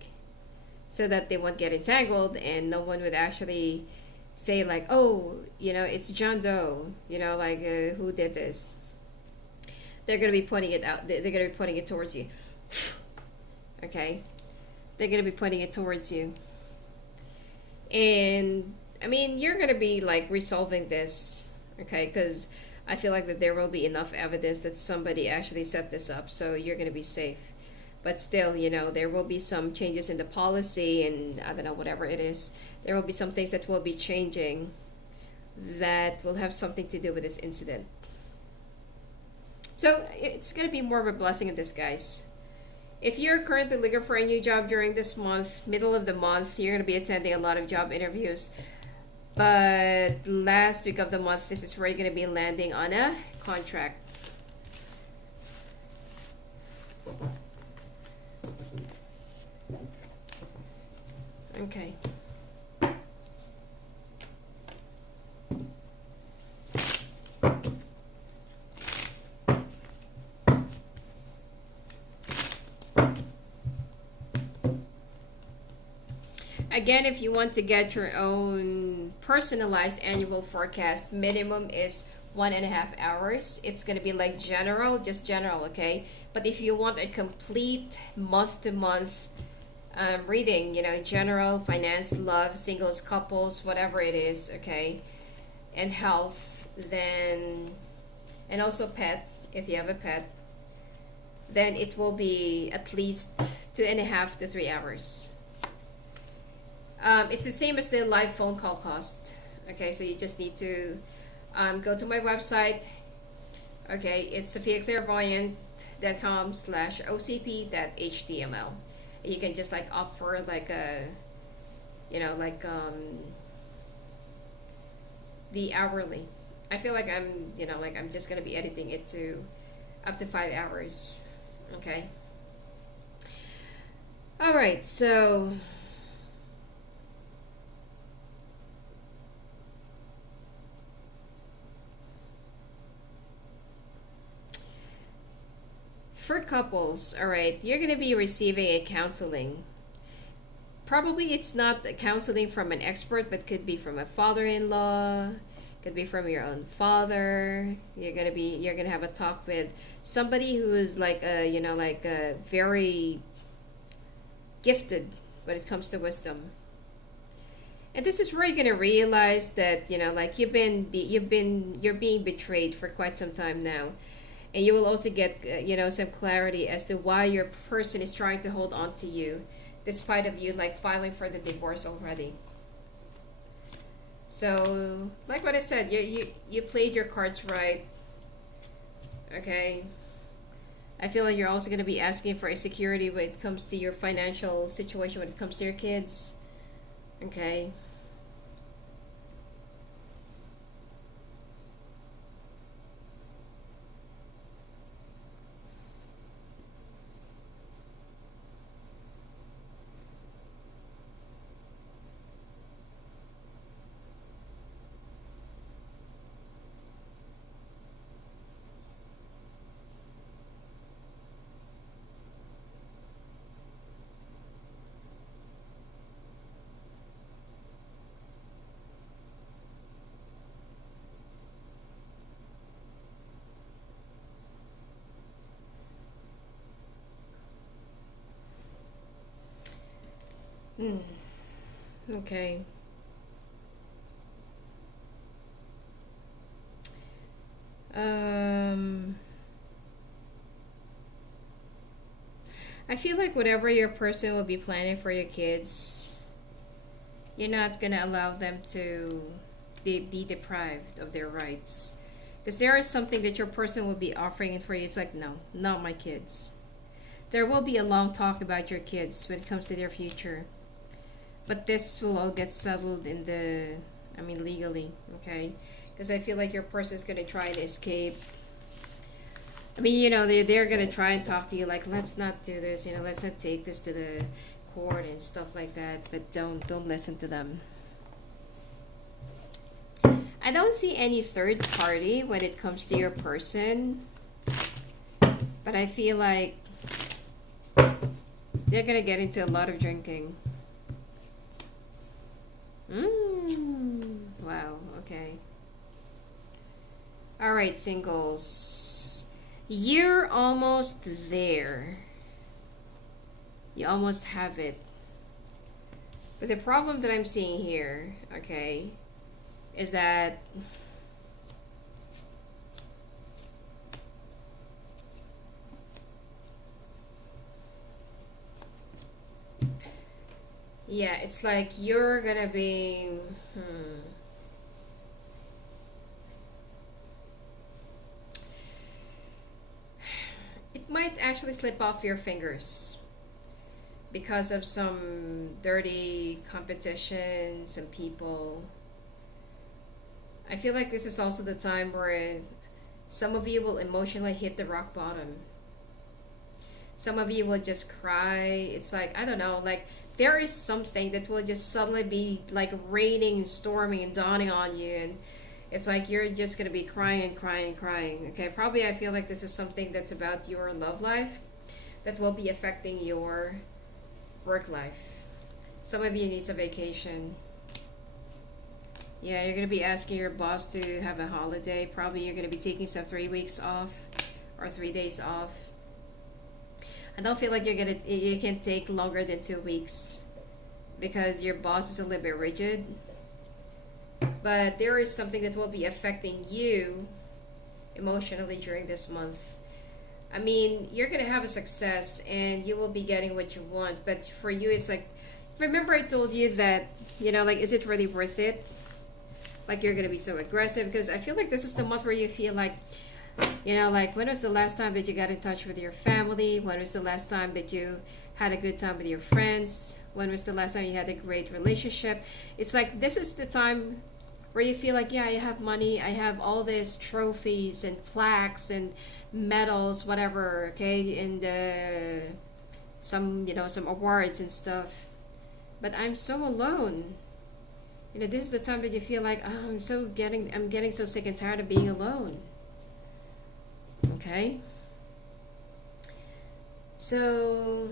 so that they won't get entangled and no one would actually say like, oh, it's John Doe, like who did this. They're going to be pointing it out. They're going to be pointing it towards you. Okay? They're going to be pointing it towards you. And, I mean, you're going to be, like, resolving this, okay? Because I feel like that there will be enough evidence that somebody actually set this up, so you're going to be safe. But still, there will be some changes in the policy and, I don't know, whatever it is. There will be some things that will be changing that will have something to do with this incident. So it's going to be more of a blessing in disguise. If you're currently looking for a new job during this month, middle of the month, you're going to be attending a lot of job interviews. But last week of the month, this is where you're going to be landing on a contract. Okay. Again, if you want to get your own personalized annual forecast, minimum is 1.5 hours. It's going to be like general, just general, okay? But if you want a complete month-to-month reading, general, finance, love, singles, couples, whatever it is, okay? And health, then, and also pet, if you have a pet, then it will be at least 2.5 to 3 hours. It's the same as the live phone call cost. Okay, so you just need to go to my website. Okay, it's sophiaclairvoyant.com/ocp.html. You can just like opt for like a, the hourly. I feel like I'm just gonna be editing it to up to 5 hours. Okay. All right, so. For couples, all right, you're going to be receiving a counseling. Probably it's not a counseling from an expert, but could be from a father-in-law, could be from your own father. You're going to have a talk with somebody who is like a very gifted when it comes to wisdom. And this is where you're going to realize that, like you're being betrayed for quite some time now. And you will also get some clarity as to why your person is trying to hold on to you despite of you like filing for the divorce already. So like what I said, you played your cards right. Okay, I feel like you're also going to be asking for a security when it comes to your financial situation, when it comes to your kids. Okay. Hmm. Okay. Um, I feel like whatever your person will be planning for your kids, you're not gonna allow them to be deprived of their rights. Because there is something that your person will be offering for you. It's like, no, not my kids. There will be a long talk about your kids when it comes to their future. But this will all get settled in legally, okay? Because I feel like your person is going to try and escape. I mean, they're going to try and talk to you like, let's not do this, let's not take this to the court and stuff like that. But don't listen to them. I don't see any third party when it comes to your person. But I feel like they're going to get into a lot of drinking. Wow, okay. Alright, singles. You're almost there. You almost have it. But the problem that I'm seeing here, okay, is that yeah, it's like you're gonna be it might actually slip off your fingers because of some dirty competition, some people. I feel like this is also the time where some of you will emotionally hit the rock bottom. Some of you will just cry. It's like, I don't know, like there is something that will just suddenly be like raining and storming and dawning on you, and it's like you're just gonna be crying and crying and crying. Okay, probably I feel like this is something that's about your love life that will be affecting your work life. Some of you need a vacation. Yeah, you're gonna be asking your boss to have a holiday. Probably you're gonna be taking some 3 weeks off or 3 days off. I don't feel like you can take longer than 2 weeks because your boss is a little bit rigid. But there is something that will be affecting you emotionally during this month. I mean, you're gonna have a success and you will be getting what you want. But for you, it's like, remember I told you that, like, is it really worth it? Like you're gonna be so aggressive because I feel like this is the month where you feel like, like when was the last time that you got in touch with your family? When was the last time that you had a good time with your friends? When was the last time you had a great relationship? It's like this is the time where you feel like, yeah, I have money, I have all these trophies and plaques and medals, whatever, okay, and some awards and stuff. But I'm so alone. This is the time that you feel like, oh, I'm getting so sick and tired of being alone. Okay? So,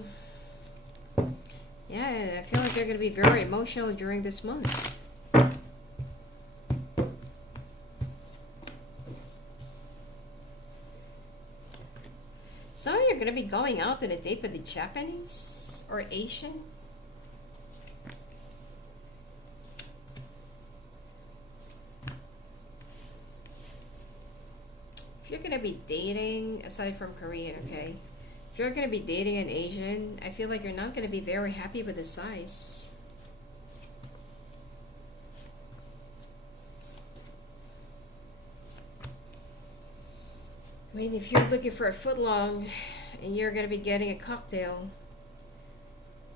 yeah, I feel like you're going to be very emotional during this month. So you're going to be going out on a date with a Japanese or Asian? If you're going to be dating, aside from Korean, okay? If you're going to be dating an Asian, I feel like you're not going to be very happy with the size. I mean, if you're looking for a foot long and you're going to be getting a cocktail,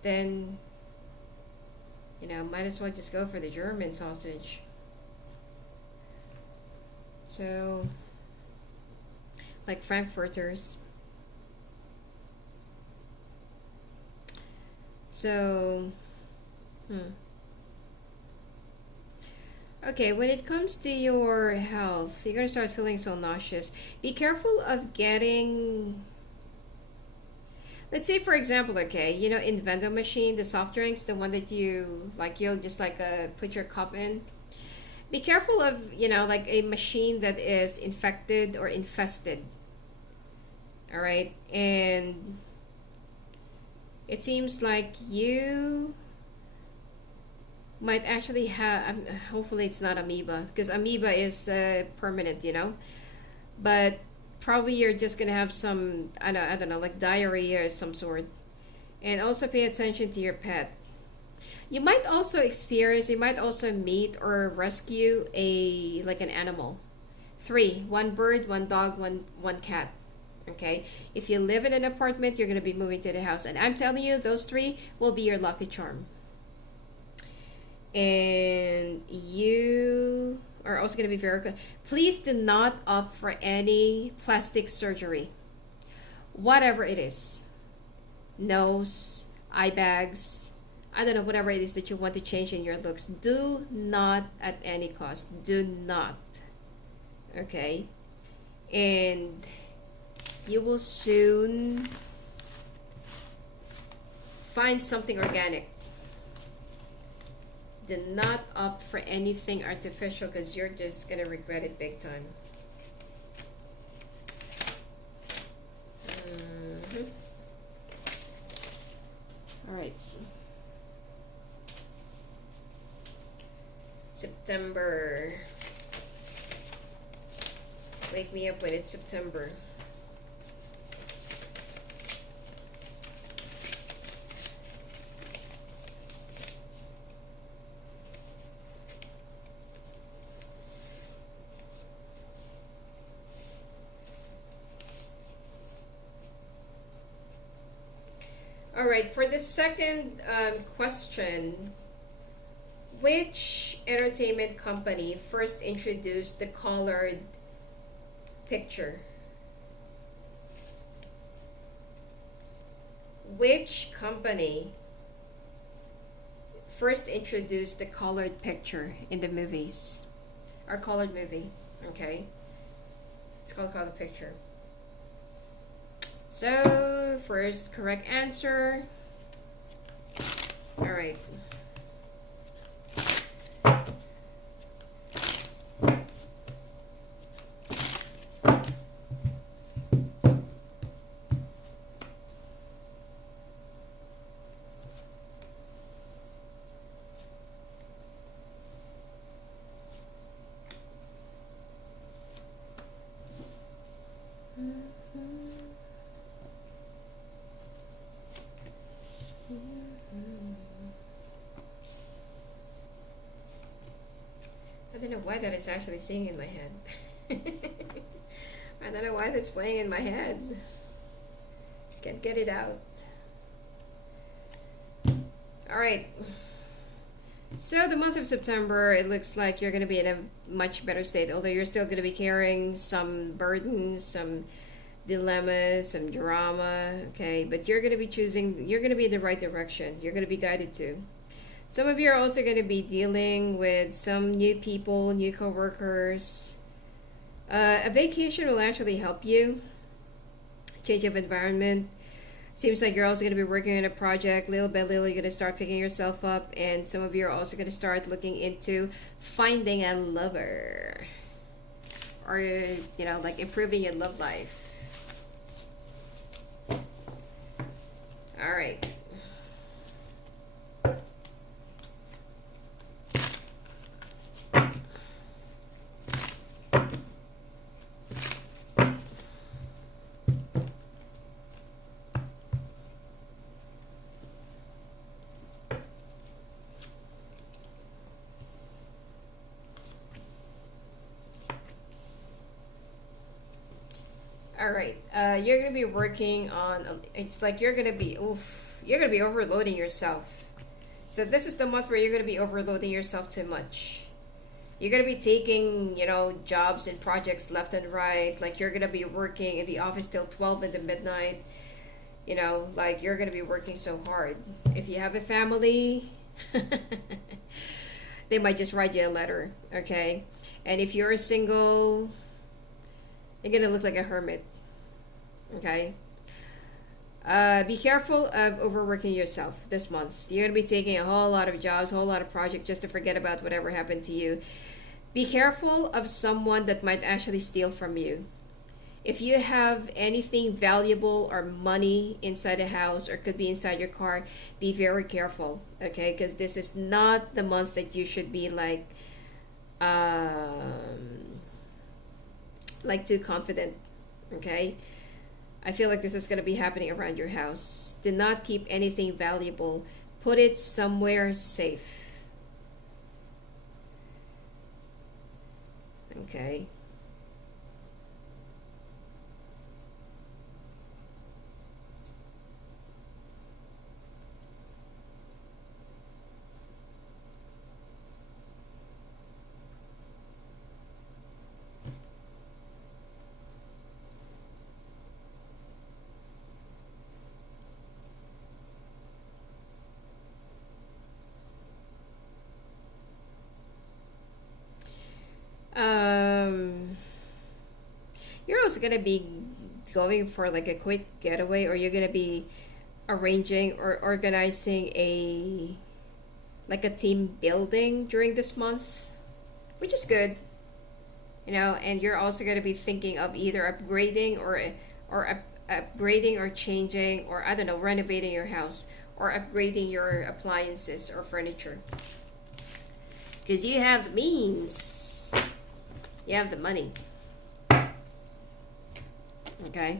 then, might as well just go for the German sausage. So, like Frankfurters. So, okay, when it comes to your health, you're going to start feeling so nauseous. Be careful of getting, let's say for example, okay, in vending machine, the soft drinks, the one that you'll just put your cup in. Be careful of, like a machine that is infected or infested. All right, and it seems like you might actually have, hopefully it's not amoeba, because amoeba is permanent, you know. But probably you're just gonna have some, I don't know, like diarrhea or some sort. And also pay attention to your pet. You might also experience, you might also meet or rescue a like an animal. Three, one bird, one dog, one cat. Okay. If you live in an apartment, you're gonna be moving to the house, and I'm telling you, those three will be your lucky charm. And you are also gonna be very good. Please do not opt for any plastic surgery, whatever it is. Nose, eye bags, I don't know, whatever it is that you want to change in your looks. Do not at any cost. Do not. Okay? And you will soon find something organic. Do not opt for anything artificial because you're just going to regret it big time. All right. September. Wake me up when it's September. All right, for the second question, which entertainment company first introduced the colored picture? Which company first introduced the colored picture in the movies? Or colored movie, okay? It's called colored picture. So, first correct answer. All right. I don't know why that is actually singing in my head. I don't know why that's playing in my head. Can't get it out. Alright. So the month of September, it looks like you're going to be in a much better state, although you're still going to be carrying some burdens, some dilemmas, some drama, okay? But you're going to be choosing, you're going to be in the right direction. You're going to be guided to. Some of you are also going to be dealing with some new people, new coworkers. A vacation will actually help you. Change of environment. Seems like you're also going to be working on a project. Little by little, you're going to start picking yourself up. And some of you are also going to start looking into finding a lover. Or, you know, like improving your love life. All right. All right, you're gonna be working on. It's like you're gonna be, you're gonna be overloading yourself. So this is the month where you're gonna be overloading yourself too much. You're gonna be taking, you know, jobs and projects left and right. Like you're gonna be working in the office till 12 in the midnight. You know, like you're gonna be working so hard. If you have a family, they might just write you a letter, okay? And if you're single, you're gonna look like a hermit. Okay. Be careful of overworking yourself this month. You're gonna be taking a whole lot of jobs, a whole lot of projects just to forget about whatever happened to you. Be careful of someone that might actually steal from you. If you have anything valuable or money inside the house or could be inside your car, be very careful, okay? Because this is not the month that you should be like too confident, okay? I feel like this is going to be happening around your house. Do not keep anything valuable. Put it somewhere safe. Okay. Um, you're also gonna be going for like a quick getaway, or you're gonna be arranging or organizing a like a team building during this month, which is good, you know. And you're also gonna be thinking of either upgrading upgrading or changing, or I don't know, renovating your house or upgrading your appliances or furniture, because you have the means, you have the money. Okay.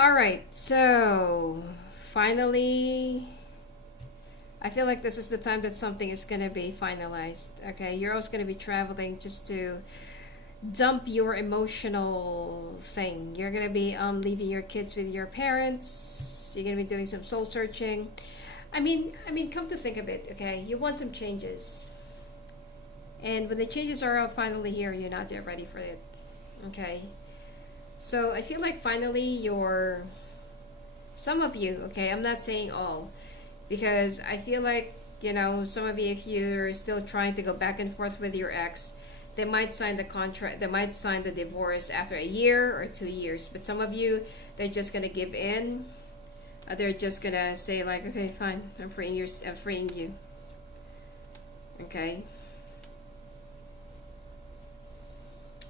All right, so finally, I feel like this is the time that something is going to be finalized. Okay, you're also going to be traveling just to dump your emotional thing. You're going to be leaving your kids with your parents. You're going to be doing some soul searching. I mean, come to think of it, okay, you want some changes. And when the changes are all finally here, you're not yet ready for it. Okay? So I feel like finally some of you, okay, I'm not saying all, because I feel like, you know, some of you, if you're still trying to go back and forth with your ex, they might sign the contract, they might sign the divorce after a year or 2 years. But some of you, they're just gonna give in. They're just gonna say like, okay, fine, I'm freeing you. Okay.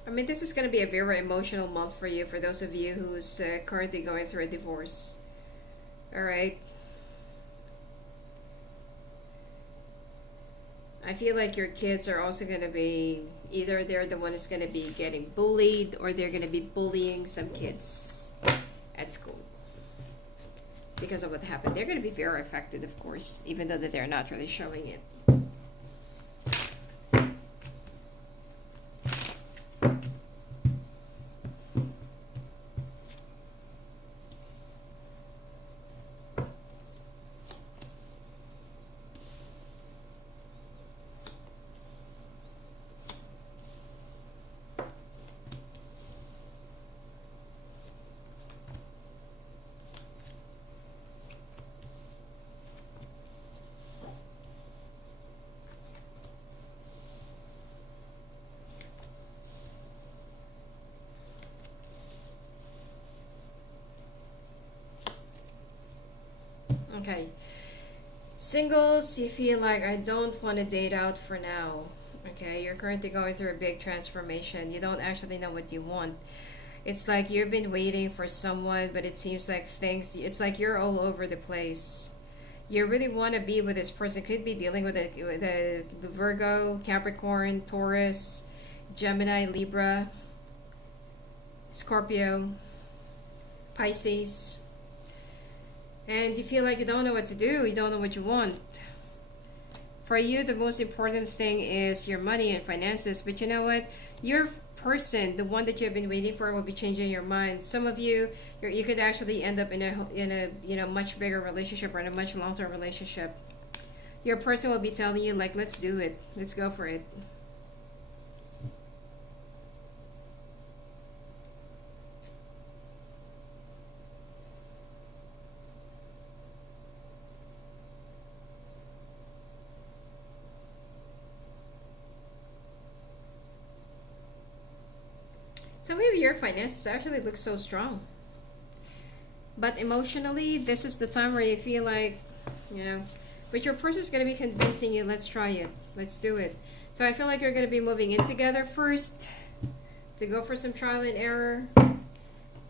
I mean, this is going to be a very emotional month for you, for those of you who's currently going through a divorce. All right. I feel like your kids are also going to be, either they're the one who's going to be getting bullied, or they're going to be bullying some kids at school because of what happened. They're going to be very affected, of course, even though that they're not really showing it. Okay. Singles, you feel like I don't want to date out for now. Okay, you're currently going through a big transformation. You don't actually know what you want. It's like you've been waiting for someone, but it seems like it's like you're all over the place. You really want to be with this person. Could be dealing with a Virgo, Capricorn, Taurus, Gemini, Libra, Scorpio, Pisces. and you feel like you don't know what to do, you don't know what you want. For you, the most important thing is your money and finances. But you know what? Your person, the one that you've been waiting for, will be changing your mind. Some of you, you could actually end up in a much bigger relationship or in a much long-term relationship. Your person will be telling you like, let's do it, let's go for it. So maybe your finances actually look so strong. But emotionally, this is the time where you feel like, you know, but your person's going to be convincing you, let's try it, let's do it. So I feel like you're going to be moving in together first to go for some trial and error. And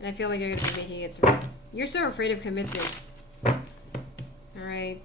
I feel like you're going to be making it through. You're so afraid of commitment. All right.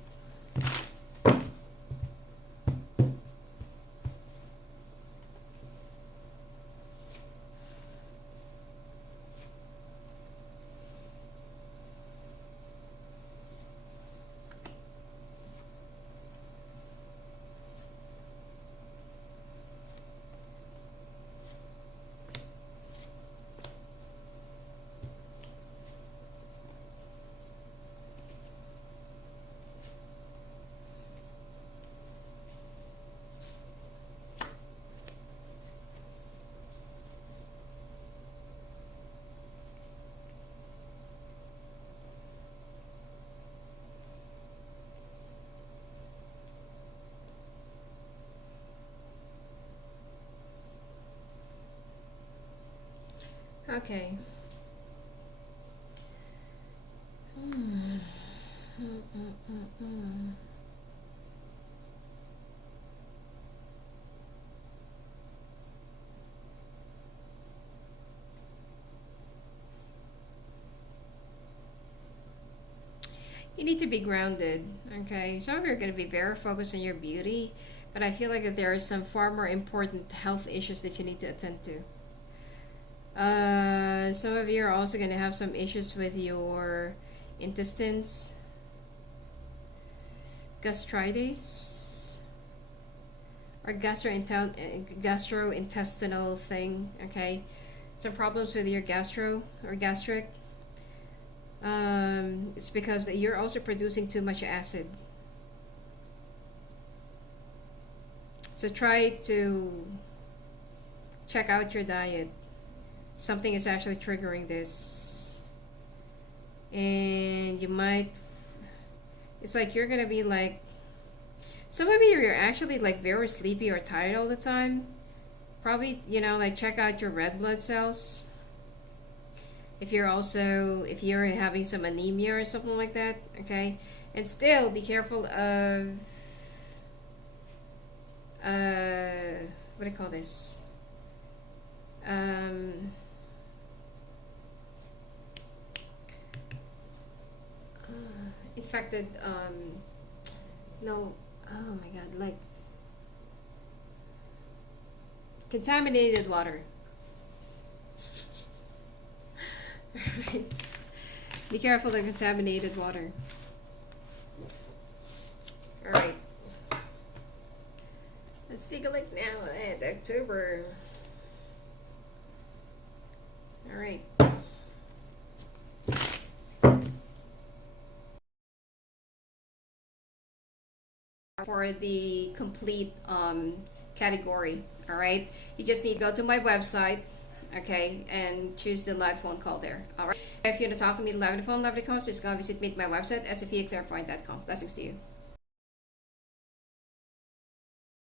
Okay. Hmm. You need to be grounded, okay? Some of you are going to be very focused on your beauty, but I feel like that there are some far more important health issues that you need to attend to. Some of you are also going to have some issues with your intestines, gastritis, or gastrointestinal thing, okay? Some problems with your gastro or gastric. It's because that you're also producing too much acid. So try to check out your diet. Something is actually triggering this. And you might, it's like you're gonna be like, some of you are actually like very sleepy or tired all the time. Probably, you know, like check out your red blood cells. If you're having some anemia or something like that, okay? And still be careful of, what do you call this? Infected, no, oh my god, like contaminated water. Right. Be careful of contaminated water. Alright. Let's take a look now at October. Alright. For the complete category, alright? You just need to go to my website, okay, and choose the live phone call there. All right. If you want to talk to me live on the phone, live on the call, just go visit me at my website, sfaclarifying.com. Blessings to you.